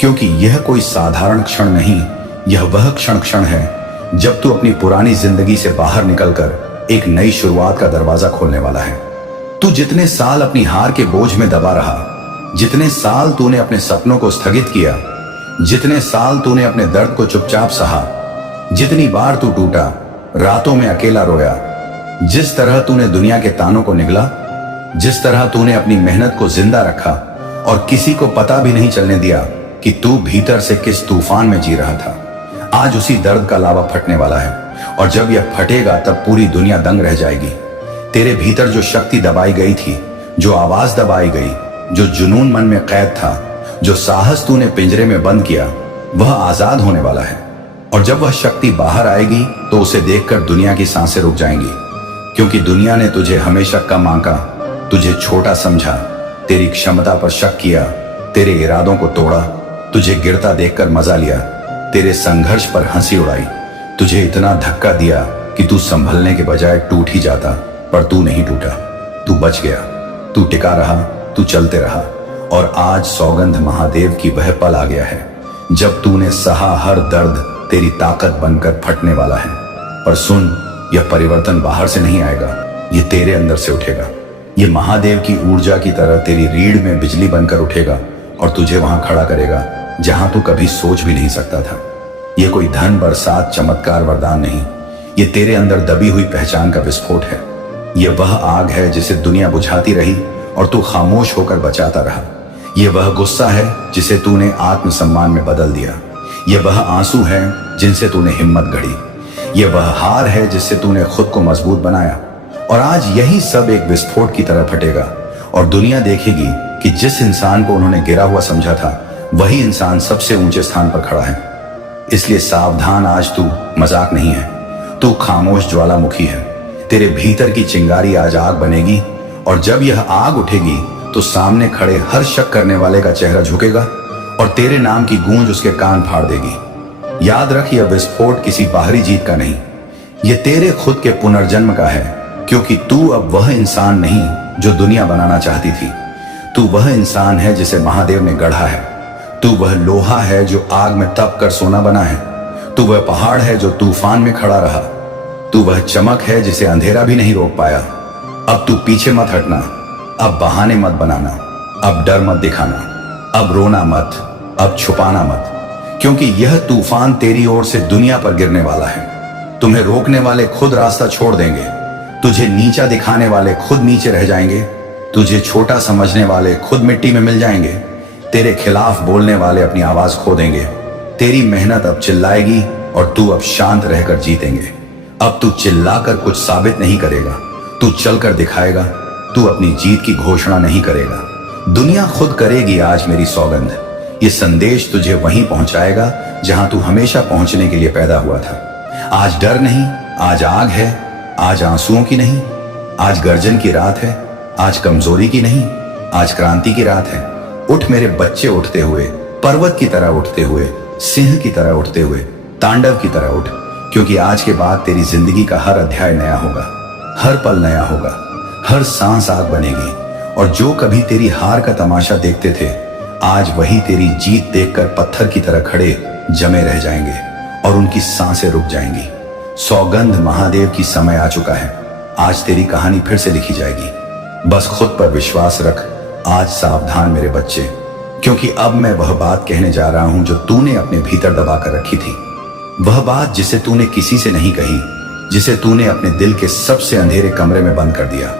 क्योंकि यह कोई साधारण क्षण नहीं, यह वह क्षण है जब तू अपनी पुरानी जिंदगी से बाहर निकलकर एक नई शुरुआत का दरवाजा खोलने वाला है। तू जितने साल अपनी हार के बोझ में दबा रहा, जितने साल तूने अपने सपनों को स्थगित किया, जितने साल तूने अपने दर्द को चुपचाप सहा, जितनी बार तू टूटा, रातों में अकेला रोया, जिस तरह तूने दुनिया के तानों को निगला, जिस तरह तूने अपनी मेहनत को जिंदा रखा और किसी को पता भी नहीं चलने दिया कि तू भीतर से किस तूफान में जी रहा था, आज उसी दर्द का लावा फटने वाला है। और जब यह फटेगा तब पूरी दुनिया दंग रह जाएगी। तेरे भीतर जो शक्ति दबाई गई थी, जो आवाज दबाई गई, जो जुनून मन में कैद था, जो साहस तूने पिंजरे में बंद किया, वह आजाद होने वाला है। और जब वह शक्ति बाहर आएगी तो उसे देखकर दुनिया की सांसें रुक जाएंगी, क्योंकि दुनिया ने तुझे हमेशा कम आंका, तुझे छोटा समझा, तेरी क्षमता पर शक किया, तेरे इरादों को तोड़ा, तुझे गिरता देखकर मजा लिया, तेरे संघर्ष पर हंसी उड़ाई, तुझे इतना धक्का दिया कि तू संभलने के बजाय टूट ही जाता, पर तू नहीं टूटा, तू बच गया, तू टिका रहा, तू चलते रहा। और आज सौगंध महादेव की वह पल आ गया है जब तूने सहा हर दर्द तेरी ताकत बनकर फटने वाला है। पर सुन, यह परिवर्तन बाहर से नहीं आएगा, ये तेरे अंदर से उठेगा। ये महादेव की ऊर्जा की तरह तेरी रीढ़ में बिजली बनकर उठेगा और तुझे वहां खड़ा करेगा जहां तू कभी सोच भी नहीं सकता था। ये कोई धन, बरसात, चमत्कार, वरदान नहीं, ये तेरे अंदर दबी हुई पहचान का विस्फोट है। ये वह आग है जिसे दुनिया बुझाती रही और तू खामोश होकर बचाता रहा। ये वह गुस्सा है जिसे तूने आत्मसम्मान में बदल दिया। ये वह आंसू है जिनसे तूने हिम्मत गढ़ी। ये वह हार है जिससे तूने खुद को मजबूत बनाया। और आज यही सब एक विस्फोट की तरह फटेगा और दुनिया देखेगी कि जिस इंसान को उन्होंने गिरा हुआ समझा था, वही इंसान सबसे ऊंचे स्थान पर खड़ा है। इसलिए सावधान, आज तू मजाक नहीं है, तू खामोश ज्वालामुखी है। तेरे भीतर की चिंगारी आज आग बनेगी, और जब यह आग उठेगी तो सामने खड़े हर शक करने वाले का चेहरा झुकेगा और तेरे नाम की गूंज उसके कान फाड़ देगी। याद रख, यह विस्फोट किसी बाहरी जीत का नहीं, यह तेरे खुद के पुनर्जन्म का है, क्योंकि तू अब वह इंसान नहीं जो दुनिया बनाना चाहती थी। तू वह इंसान है जिसे महादेव ने गढ़ा है। तू वह लोहा है जो आग में तप कर सोना बना है। तू वह पहाड़ है जो तूफान में खड़ा रहा। तू वह चमक है जिसे अंधेरा भी नहीं रोक पाया। अब तू पीछे मत हटना, अब बहाने मत बनाना, अब डर मत दिखाना, अब रोना मत, अब छुपाना मत, क्योंकि यह तूफान तेरी ओर से दुनिया पर गिरने वाला है। तुम्हें रोकने वाले खुद रास्ता छोड़ देंगे, तुझे नीचा दिखाने वाले खुद नीचे रह जाएंगे, तुझे छोटा समझने वाले खुद मिट्टी में मिल जाएंगे, तेरे खिलाफ बोलने वाले अपनी आवाज खो देंगे। तेरी मेहनत अब चिल्लाएगी और तू अब शांत रहकर जीतेंगे। अब तू चिल्लाकर कुछ साबित नहीं करेगा, तू चलकर दिखाएगा। तू अपनी जीत की घोषणा नहीं करेगा, दुनिया खुद करेगी। आज मेरी सौगंध, ये संदेश तुझे वहीं पहुंचाएगा जहां तू हमेशा पहुंचने के लिए पैदा हुआ था। आज डर नहीं, आज आग है, आज आंसुओं की नहीं, आज गर्जन की रात है, आज कमजोरी की नहीं, आज क्रांति की रात है। उठ मेरे बच्चे, उठते हुए, पर्वत की तरह उठते हुए, सिंह की तरह उठते हुए, तांडव की तरह उठ, क्योंकि आज के बाद तेरी जिंदगी का हर अध्याय नया होगा, हर पल नया होगा, हर सांस आग बनेगी। और जो कभी तेरी हार का तमाशा देखते थे, आज वही तेरी जीत देखकर पत्थर की तरह खड़े जमे रह जाएंगे और उनकी सांसें रुक जाएंगी। सौगंध महादेव की समय आ चुका है। आज तेरी कहानी फिर से लिखी जाएगी। बस खुद पर विश्वास रख। आज सावधान मेरे बच्चे, क्योंकि अब मैं वह बात कहने जा रहा हूं जो तूने अपने भीतर दबा कर रखी थी। वह बात जिसे तूने किसी से नहीं कही, जिसे तूने अपने दिल के सबसे अंधेरे कमरे में बंद कर दिया।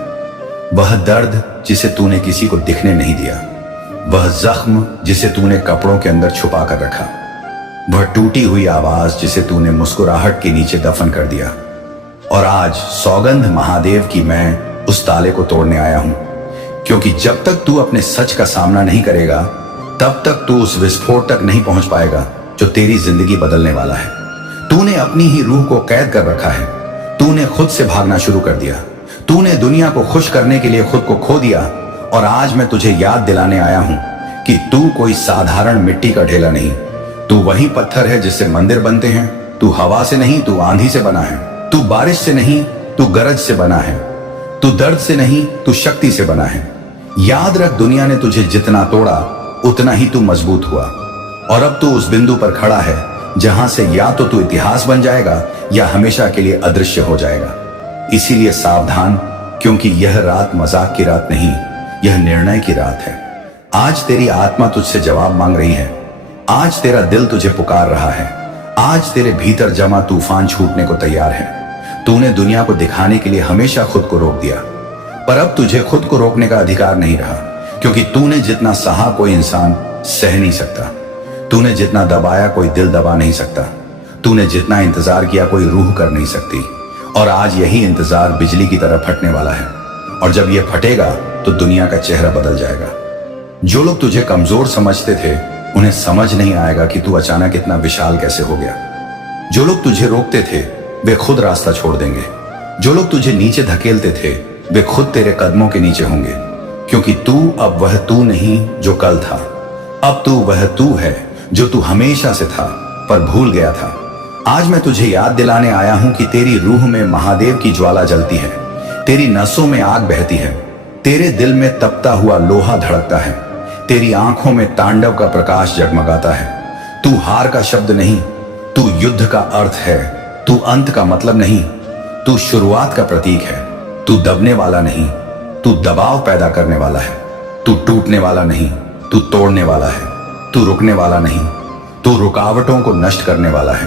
वह दर्द जिसे तूने किसी को दिखने नहीं दिया। वह जख्म जिसे तूने कपड़ों के अंदर छुपा कर रखा। वह टूटी हुई आवाज जिसे तूने मुस्कुराहट के नीचे दफन कर दिया। और आज सौगंध महादेव की मैं उस ताले को तोड़ने आया हूं, क्योंकि जब तक तू अपने सच का सामना नहीं करेगा, तब तक तू उस विस्फोट तक नहीं पहुंच पाएगा जो तेरी जिंदगी बदलने वाला है। तूने अपनी ही रूह को कैद कर रखा है। तूने खुद से भागना शुरू कर दिया। तूने दुनिया को खुश करने के लिए खुद को खो दिया। और आज मैं तुझे याद दिलाने आया हूं कि तू कोई साधारण मिट्टी का ढेला नहीं। तू वही पत्थर है जिससे मंदिर बनते हैं। तू हवा से नहीं, तू आंधी से बना है। तू बारिश से नहीं, तू गरज से बना है। तू दर्द से नहीं, तू शक्ति से बना है। याद रख, दुनिया ने तुझे जितना तोड़ा उतना ही तू मजबूत हुआ। और अब तू उस बिंदु पर खड़ा है जहां से या तो तू इतिहास बन जाएगा या हमेशा के लिए अदृश्य हो जाएगा। इसीलिए सावधान, क्योंकि यह रात मजाक की रात नहीं, यह निर्णय की रात है। आज तेरी आत्मा तुझसे जवाब मांग रही है। आज तेरा दिल तुझे पुकार रहा है। आज तेरे भीतर जमा तूफान छूटने को तैयार है। तूने दुनिया को दिखाने के लिए हमेशा खुद को रोक दिया, पर अब तुझे खुद को रोकने का अधिकार नहीं रहा, क्योंकि तूने जितना सहा कोई इंसान सह नहीं सकता। तूने जितना दबाया कोई दिल दबा नहीं सकता। तूने जितना इंतजार किया कोई रूह कर नहीं सकती। और आज यही इंतजार बिजली की तरह फटने वाला है। और जब यह फटेगा तो दुनिया का चेहरा बदल जाएगा। जो लोग तुझे कमजोर समझते थे, उन्हें समझ नहीं आएगा कि तू अचानक इतना विशाल कैसे हो गया। जो लोग तुझे रोकते थे, वे खुद रास्ता छोड़ देंगे। जो लोग तुझे नीचे धकेलते थे, वे खुद तेरे कदमों के नीचे होंगे, क्योंकि तू अब वह तू नहीं जो कल था। अब तू वह तू है जो तू हमेशा से था पर भूल गया था। आज मैं तुझे याद दिलाने आया हूं कि तेरी रूह में महादेव की ज्वाला जलती है। तेरी नसों में आग बहती है। तेरे दिल में तपता हुआ लोहा धड़कता है। तेरी आंखों में तांडव का प्रकाश जगमगाता है। तू हार का शब्द नहीं, तू युद्ध का अर्थ है। तू अंत का मतलब नहीं, तू शुरुआत का प्रतीक है। तू दबने वाला नहीं, तू दबाव पैदा करने वाला है। तू टूटने वाला नहीं, तू तोड़ने वाला है। तू रुकने वाला नहीं, तू रुकावटों को नष्ट करने वाला है।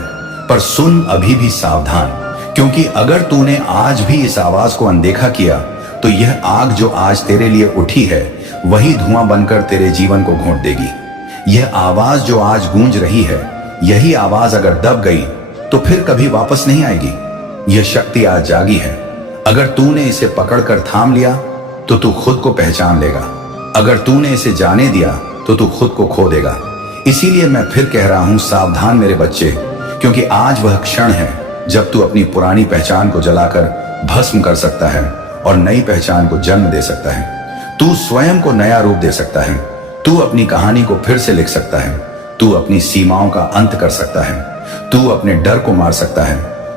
पर सुन, अभी भी सावधान, क्योंकि अगर तूने आज भी इस आवाज को अनदेखा किया तो यह आग जो आज तेरे लिए उठी है वही धुआं बनकर तेरे जीवन को घोंट देगी। यह आवाज जो आज गूंज रही है, यही आवाज अगर दब गई तो फिर कभी वापस नहीं आएगी। यह शक्ति आज जागी है। अगर तूने इसे पकड़कर थाम लिया तो तू खुद को पहचान लेगा। अगर तूने इसे जाने दिया तो तू खुद को खो देगा। इसीलिए मैं फिर कह रहा हूं, सावधान मेरे बच्चे, क्योंकि आज वह क्षण है जब तू अपनी पुरानी पहचान को जलाकर भस्म कर सकता है और नई पहचान को जन्म दे सकता है। तू स्वयं को नया रूप दे सकता है। तू अपनी कहानी को फिर से लिख सकता है। तू अपनी सीमाओं का अंत कर सकता है। तू अपने डर को मार सकता है।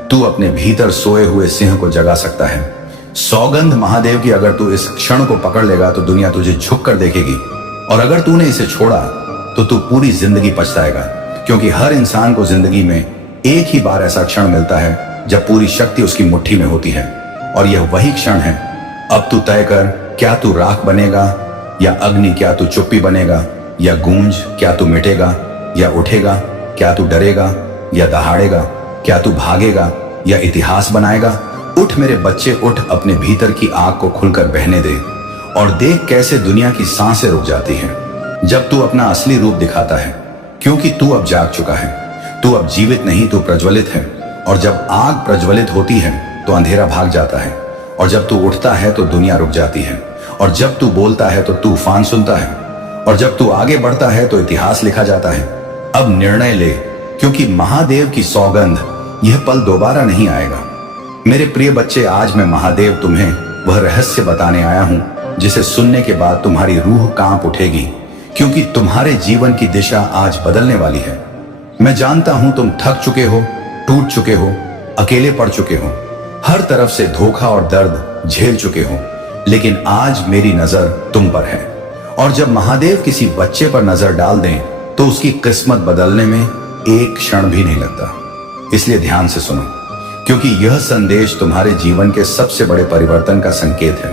तू अपने भीतर सोए हुए सिंह को जगा सकता है। सौगंध महादेव की, अगर तू इस क्षण को पकड़ लेगा तो दुनिया तुझे झुक कर देखेगी। और अगर तूने इसे छोड़ा तो तू पूरी जिंदगी पछताएगा, क्योंकि हर इंसान को जिंदगी में एक ही बार ऐसा क्षण मिलता है जब पूरी शक्ति उसकी मुट्ठी में होती है। और यह वही क्षण है। अब तू तय कर, क्या तू राख बनेगा या अग्नि? क्या तू चुप्पी बनेगा या गूंज? क्या तू मिटेगा या उठेगा? क्या तू डरेगा या दहाड़ेगा? क्या तू भागेगा या इतिहास बनाएगा? उठ मेरे बच्चे, उठ। अपने भीतर की आग को खुलकर बहने दे और देख कैसे दुनिया की सांसें रुक जाती हैं जब तू अपना असली रूप दिखाता है, क्योंकि तू अब जाग चुका है। तू अब जीवित नहीं, तू प्रज्वलित है। और जब आग प्रज्वलित होती है तो अंधेरा भाग जाता है। और जब तू उठता है तो दुनिया रुक जाती है। और जब तू बोलता है तो तूफान सुनता है। और जब तू आगे बढ़ता है तो इतिहास लिखा जाता है। अब निर्णय ले, क्योंकि महादेव की सौगंध यह पल दोबारा नहीं आएगा। मेरे प्रिय बच्चे, आज मैं महादेव तुम्हें वह रहस्य बताने आया हूं जिसे सुनने के बाद तुम्हारी रूह कांप उठेगी, क्योंकि तुम्हारे जीवन की दिशा आज बदलने वाली है। मैं जानता हूं तुम थक चुके हो, टूट चुके हो, अकेले पड़ चुके हो, हर तरफ से धोखा और दर्द झेल चुके हो, लेकिन आज मेरी नजर तुम पर है। और जब महादेव किसी बच्चे पर नजर डाल दें तो उसकी किस्मत बदलने में एक क्षण भी नहीं लगता। इसलिए ध्यान से सुनो। क्योंकि यह संदेश तुम्हारे जीवन के सबसे बड़े परिवर्तन का संकेत है।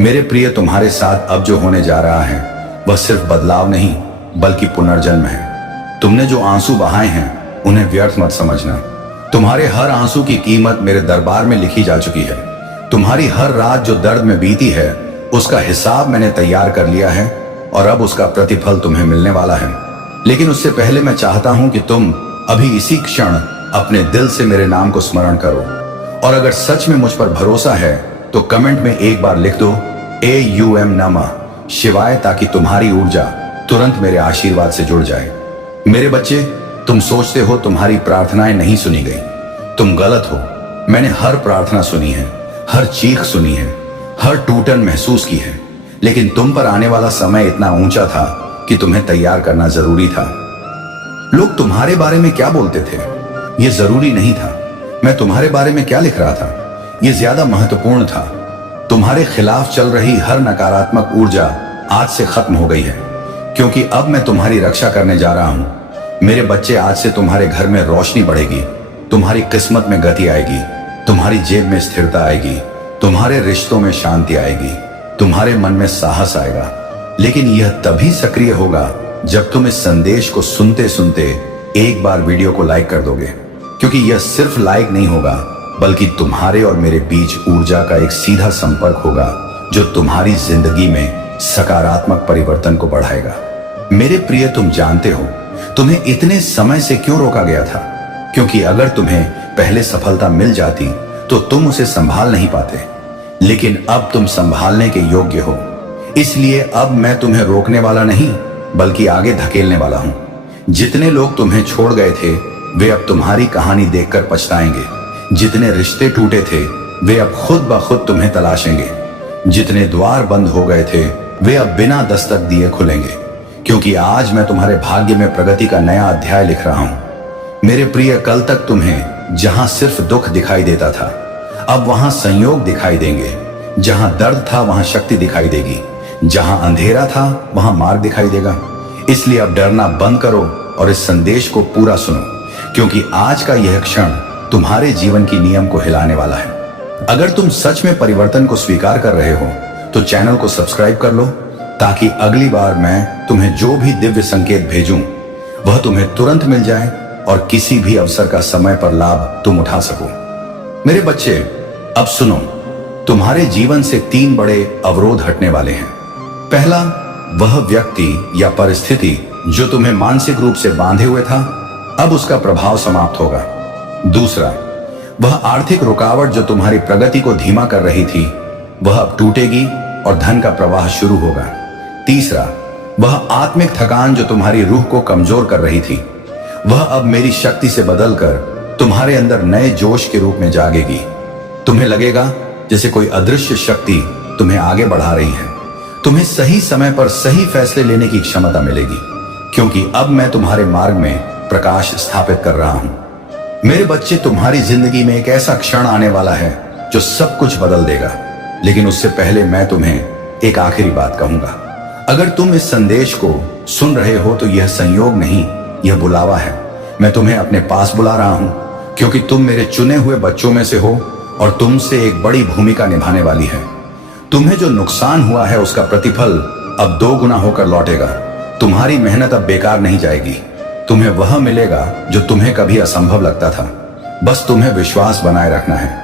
मेरे प्रिय, तुम्हारे साथ अब जो होने जा रहा है वह सिर्फ बदलाव नहीं बल्कि पुनर्जन्म है। तुमने जो आंसू बहाए हैं उन्हें व्यर्थ मत समझना। तुम्हारे हर आंसू की कीमत मेरे दरबार में लिखी जा चुकी है। तुम्हारी हर रात जो दर्द में बीती है उसका हिसाब मैंने तैयार कर लिया है और अब उसका प्रतिफल तुम्हें मिलने वाला है। लेकिन उससे पहले मैं चाहता हूं कि तुम अभी इसी क्षण अपने दिल से मेरे नाम को स्मरण करो, और अगर सच में मुझ पर भरोसा है तो कमेंट में एक बार लिख दो AUM नमः शिवाय, ताकि तुम्हारी ऊर्जा तुरंत मेरे आशीर्वाद से जुड़ जाए। मेरे बच्चे, तुम सोचते हो तुम्हारी प्रार्थनाएं नहीं सुनी गई। तुम गलत हो। मैंने हर प्रार्थना सुनी है, हर चीख सुनी है, हर टूटन महसूस की है। लेकिन तुम पर आने वाला समय इतना ऊंचा था कि तुम्हें तैयार करना जरूरी था। लोग तुम्हारे बारे में क्या बोलते थे यह जरूरी नहीं था। मैं तुम्हारे बारे में क्या लिख रहा था यह ज्यादा महत्वपूर्ण था। तुम्हारे खिलाफ चल रही हर नकारात्मक ऊर्जा आज से खत्म हो गई है, क्योंकि अब मैं तुम्हारी रक्षा करने जा रहा हूं। मेरे बच्चे, आज से तुम्हारे घर में रोशनी बढ़ेगी, तुम्हारी किस्मत में गति आएगी, तुम्हारी जेब में स्थिरता आएगी, तुम्हारे रिश्तों में शांति आएगी, तुम्हारे मन में साहस आएगा। लेकिन यह तभी सक्रिय होगा जब तुम इस संदेश को सुनते सुनते एक बार वीडियो को लाइक कर दोगे, क्योंकि यह सिर्फ लाइक नहीं होगा बल्कि तुम्हारे और मेरे बीच ऊर्जा का एक सीधा संपर्क होगा जो तुम्हारी जिंदगी में सकारात्मक परिवर्तन को बढ़ाएगा। मेरे प्रिय, तुम जानते हो तुम्हें इतने समय से क्यों रोका गया था? क्योंकि अगर तुम्हें पहले सफलता मिल जाती तो तुम उसे संभाल नहीं पाते। लेकिन अब तुम संभालने के योग्य हो, इसलिए अब मैं तुम्हें रोकने वाला नहीं बल्कि आगे धकेलने वाला हूं। जितने लोग तुम्हें छोड़ गए थे वे अब तुम्हारी कहानी देखकर पछताएंगे। जितने रिश्ते टूटे थे वे अब खुद ब खुद तुम्हें तलाशेंगे। जितने द्वार बंद हो गए थे वे अब बिना दस्तक दिए खुलेंगे, क्योंकि आज मैं तुम्हारे भाग्य में प्रगति का नया अध्याय लिख रहा हूं। मेरे प्रिय, कल तक तुम्हें जहां सिर्फ दुख दिखाई देता था अब वहां संयोग दिखाई देंगे। जहां दर्द था वहां शक्ति दिखाई देगी, जहां अंधेरा था वहां मार्ग दिखाई देगा। इसलिए अब डरना बंद करो और इस संदेश को पूरा सुनो, क्योंकि आज का यह क्षण तुम्हारे जीवन की नियम को हिलाने वाला है। अगर तुम सच में परिवर्तन को स्वीकार कर रहे हो तो चैनल को सब्सक्राइब कर लो, ताकि अगली बार मैं तुम्हें जो भी दिव्य संकेत भेजूं वह तुम्हें तुरंत मिल जाए और किसी भी अवसर का समय पर लाभ तुम उठा सको। मेरे बच्चे, अब सुनो, तुम्हारे जीवन से 3 बड़े अवरोध हटने वाले हैं। पहला, वह व्यक्ति या परिस्थिति जो तुम्हें मानसिक रूप से बांधे हुए था, अब उसका प्रभाव समाप्त होगा। दूसरा, वह आर्थिक रुकावट जो तुम्हारी प्रगति को धीमा कर रही थी वह अब टूटेगी और धन का प्रवाह शुरू होगा। तीसरा, वह आत्मिक थकान जो तुम्हारी रूह को कमजोर कर रही थी वह अब मेरी शक्ति से बदलकर तुम्हारे अंदर नए जोश के रूप में जागेगी। तुम्हें लगेगा जैसे कोई अदृश्य शक्ति तुम्हें आगे बढ़ा रही है। तुम्हें सही समय पर सही फैसले लेने की क्षमता मिलेगी, क्योंकि अब मैं तुम्हारे मार्ग में प्रकाश स्थापित कर रहा हूं। मेरे बच्चे, तुम्हारी जिंदगी में एक ऐसा क्षण आने वाला है जो सब कुछ बदल देगा। लेकिन उससे पहले मैं तुम्हें एक आखिरी बात कहूंगा। अगर तुम इस संदेश को सुन रहे हो तो यह संयोग नहीं, यह बुलावा है। मैं तुम्हें अपने पास बुला रहा हूं, क्योंकि तुम मेरे चुने हुए बच्चों में से हो और तुमसे एक बड़ी भूमिका निभाने वाली है। तुम्हें जो नुकसान हुआ है उसका प्रतिफल अब 2 गुना होकर लौटेगा। तुम्हारी मेहनत अब बेकार नहीं जाएगी। तुम्हें वह मिलेगा जो तुम्हें कभी असंभव लगता था। बस तुम्हें विश्वास बनाए रखना है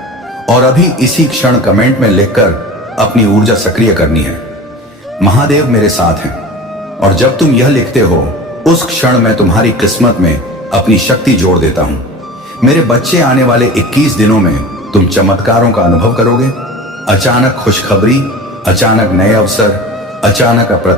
और अभी इसी क्षण कमेंट में लिखकर अपनी ऊर्जा सक्रिय करनी है। महादेव मेरे साथ हैं, और जब तुम यह लिखते हो उस क्षण मैं तुम्हारी किस्मत में अपनी शक्ति जोड़ देता हूं। मेरे बच्चे, आने वाले 21 दिनों में तुम चमत्कारों का अनुभव करोगे। अचानक खुशखबरी, अचानक नए अवसर, अचानक अप्रत्याशित